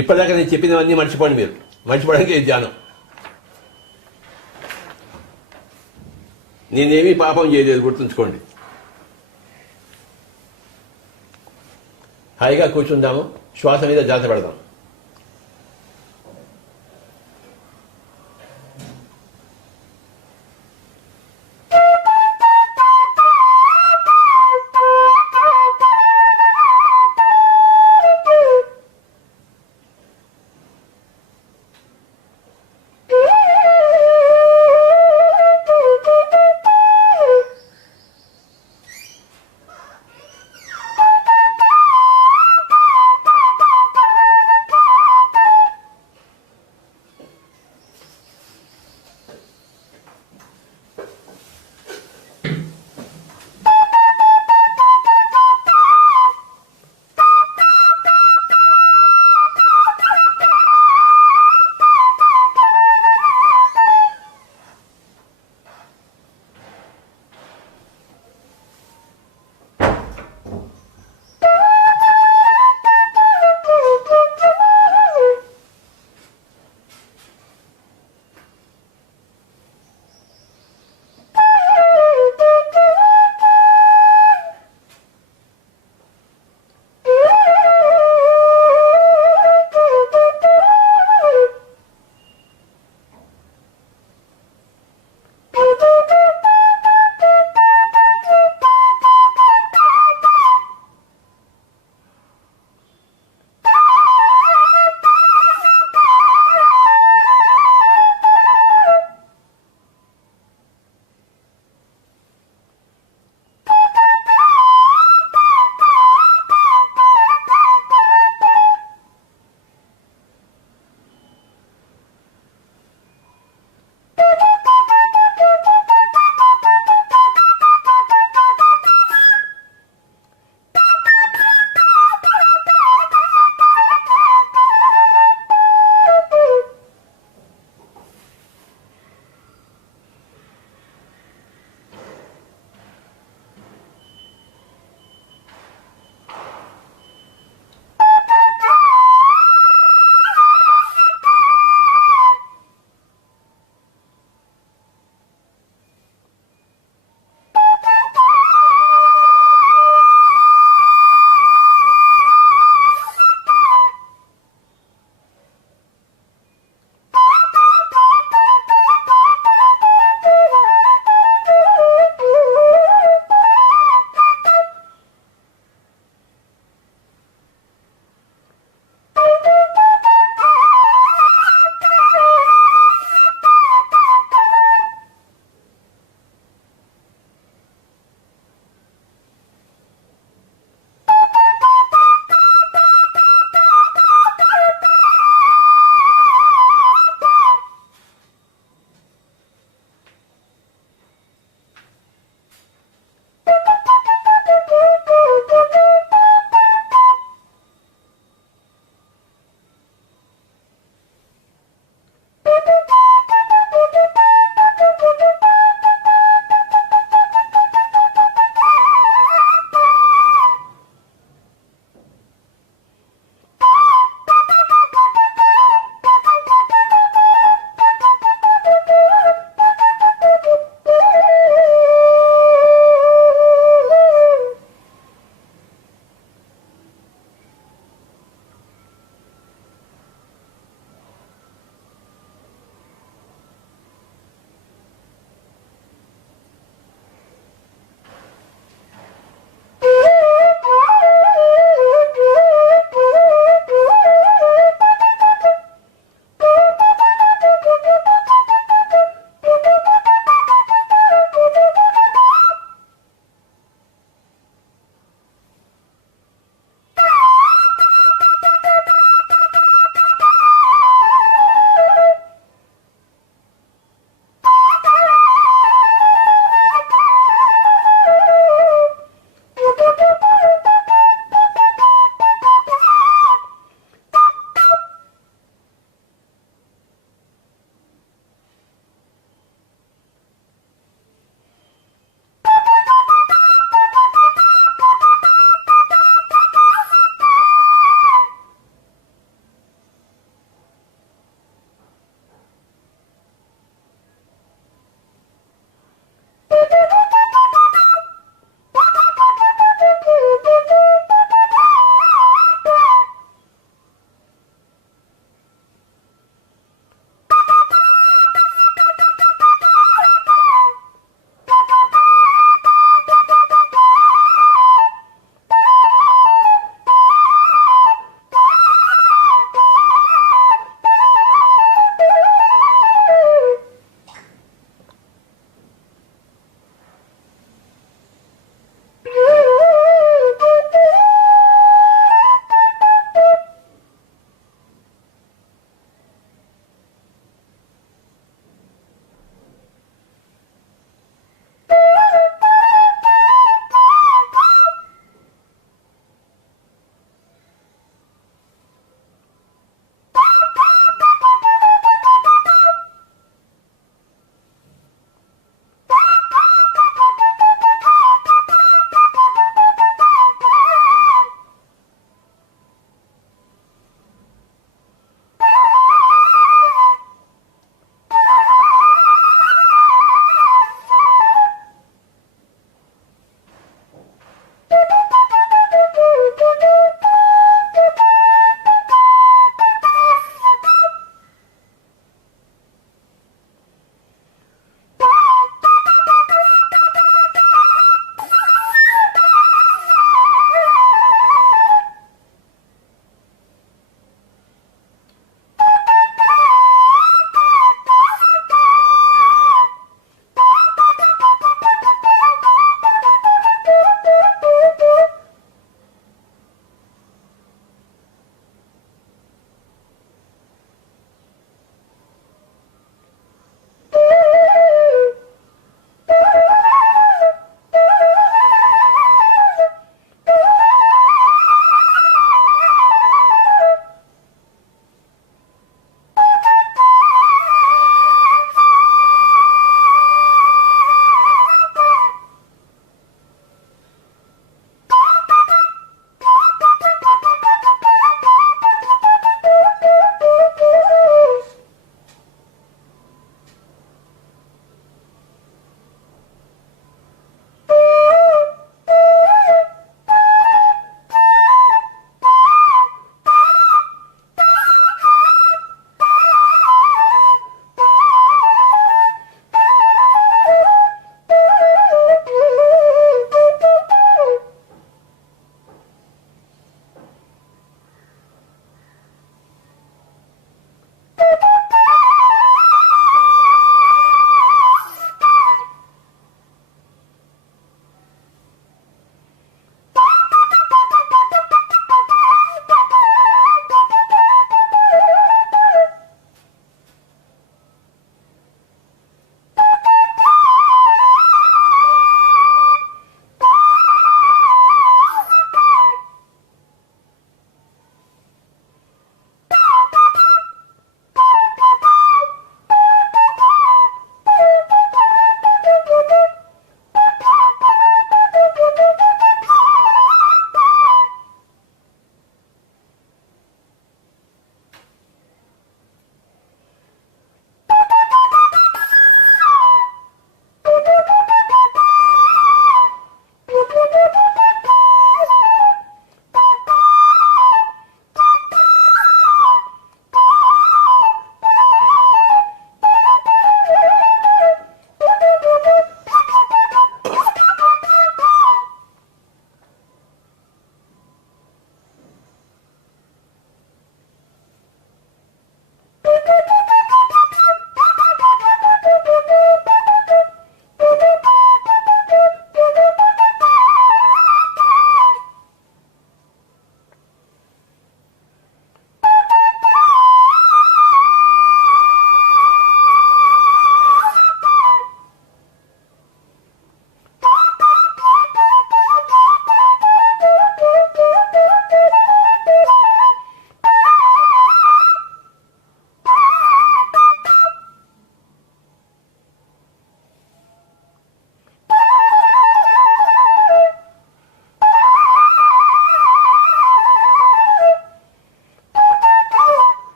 ఇప్పటిదాకా నేను చెప్పినవన్నీ మర్చిపోండి. మీరు మర్చిపోవడానికి ఇది ధ్యానం. నేనేమీ పాపం చేయలేదు, గుర్తుంచుకోండి. హాయిగా కూర్చుందాము, శ్వాస మీద జాగ్రత్త పెడదాం.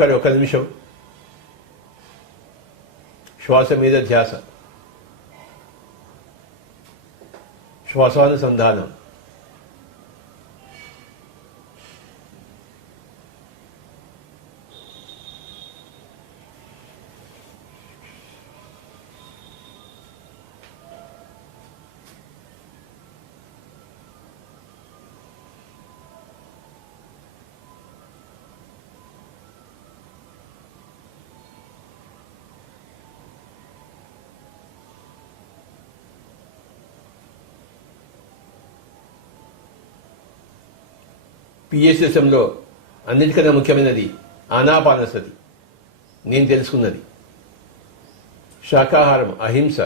ఆఖరి ఒక నిమిషం శ్వాస మీద ధ్యాస, శ్వాసానుసంధానం. పిఎస్ఎస్ఎంలో అన్నిటికన్నా ముఖ్యమైనది ఆనాపానసతి. నేను తెలుసుకున్నది శాకాహారం, అహింస.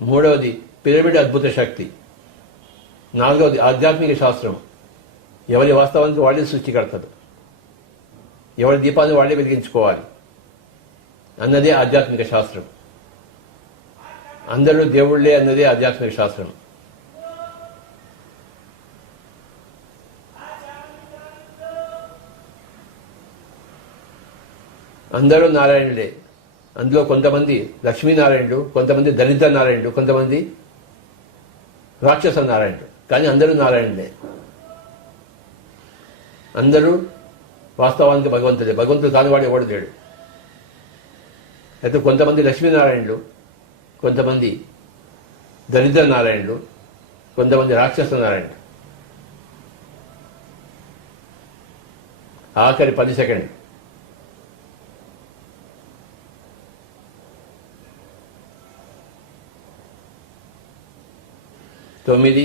మూడవది పిరమిడ్ అద్భుత శక్తి. నాలుగవది ఆధ్యాత్మిక శాస్త్రం. ఎవరి వాస్తవానికి వాళ్ళే సృష్టికర్తలు, ఎవరి దీపాన్ని వాళ్ళే వెలిగించుకోవాలి అన్నదే ఆధ్యాత్మిక శాస్త్రం. అందరూ దేవుళ్లే అన్నదే ఆధ్యాత్మిక శాస్త్రం. అందరూ నారాయణులే. అందులో కొంతమంది లక్ష్మీనారాయణుడు, కొంతమంది దళిత నారాయణుడు, కొంతమంది రాక్షస నారాయణుడు, కానీ అందరూ నారాయణులే. అందరూ వాస్తవానికి భగవంతుడే. భగవంతుడు కానివాడు ఎవడు లేడు. అయితే కొంతమంది లక్ష్మీనారాయణులు, కొంతమంది దళిత నారాయణులు, కొంతమంది రాక్షస నారాయణుడు. ఆఖరి 10 సెకండ్. తొమ్మిది,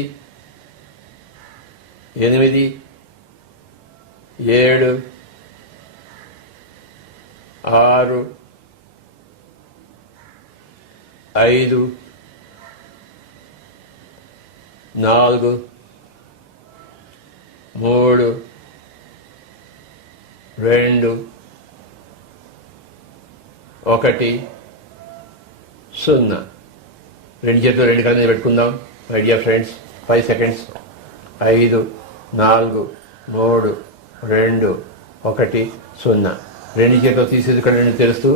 8, 7, 6, 5, 4, 3, 2, 1, 0. రెండు చేతులు రెండు కళ్ళ మీద పెట్టుకుందాం. My dear friends, 5 seconds. 5, 4, 3, 2, 1, 0. రెండు చేతులు తీసేది కళ్ళు తెరుస్తూ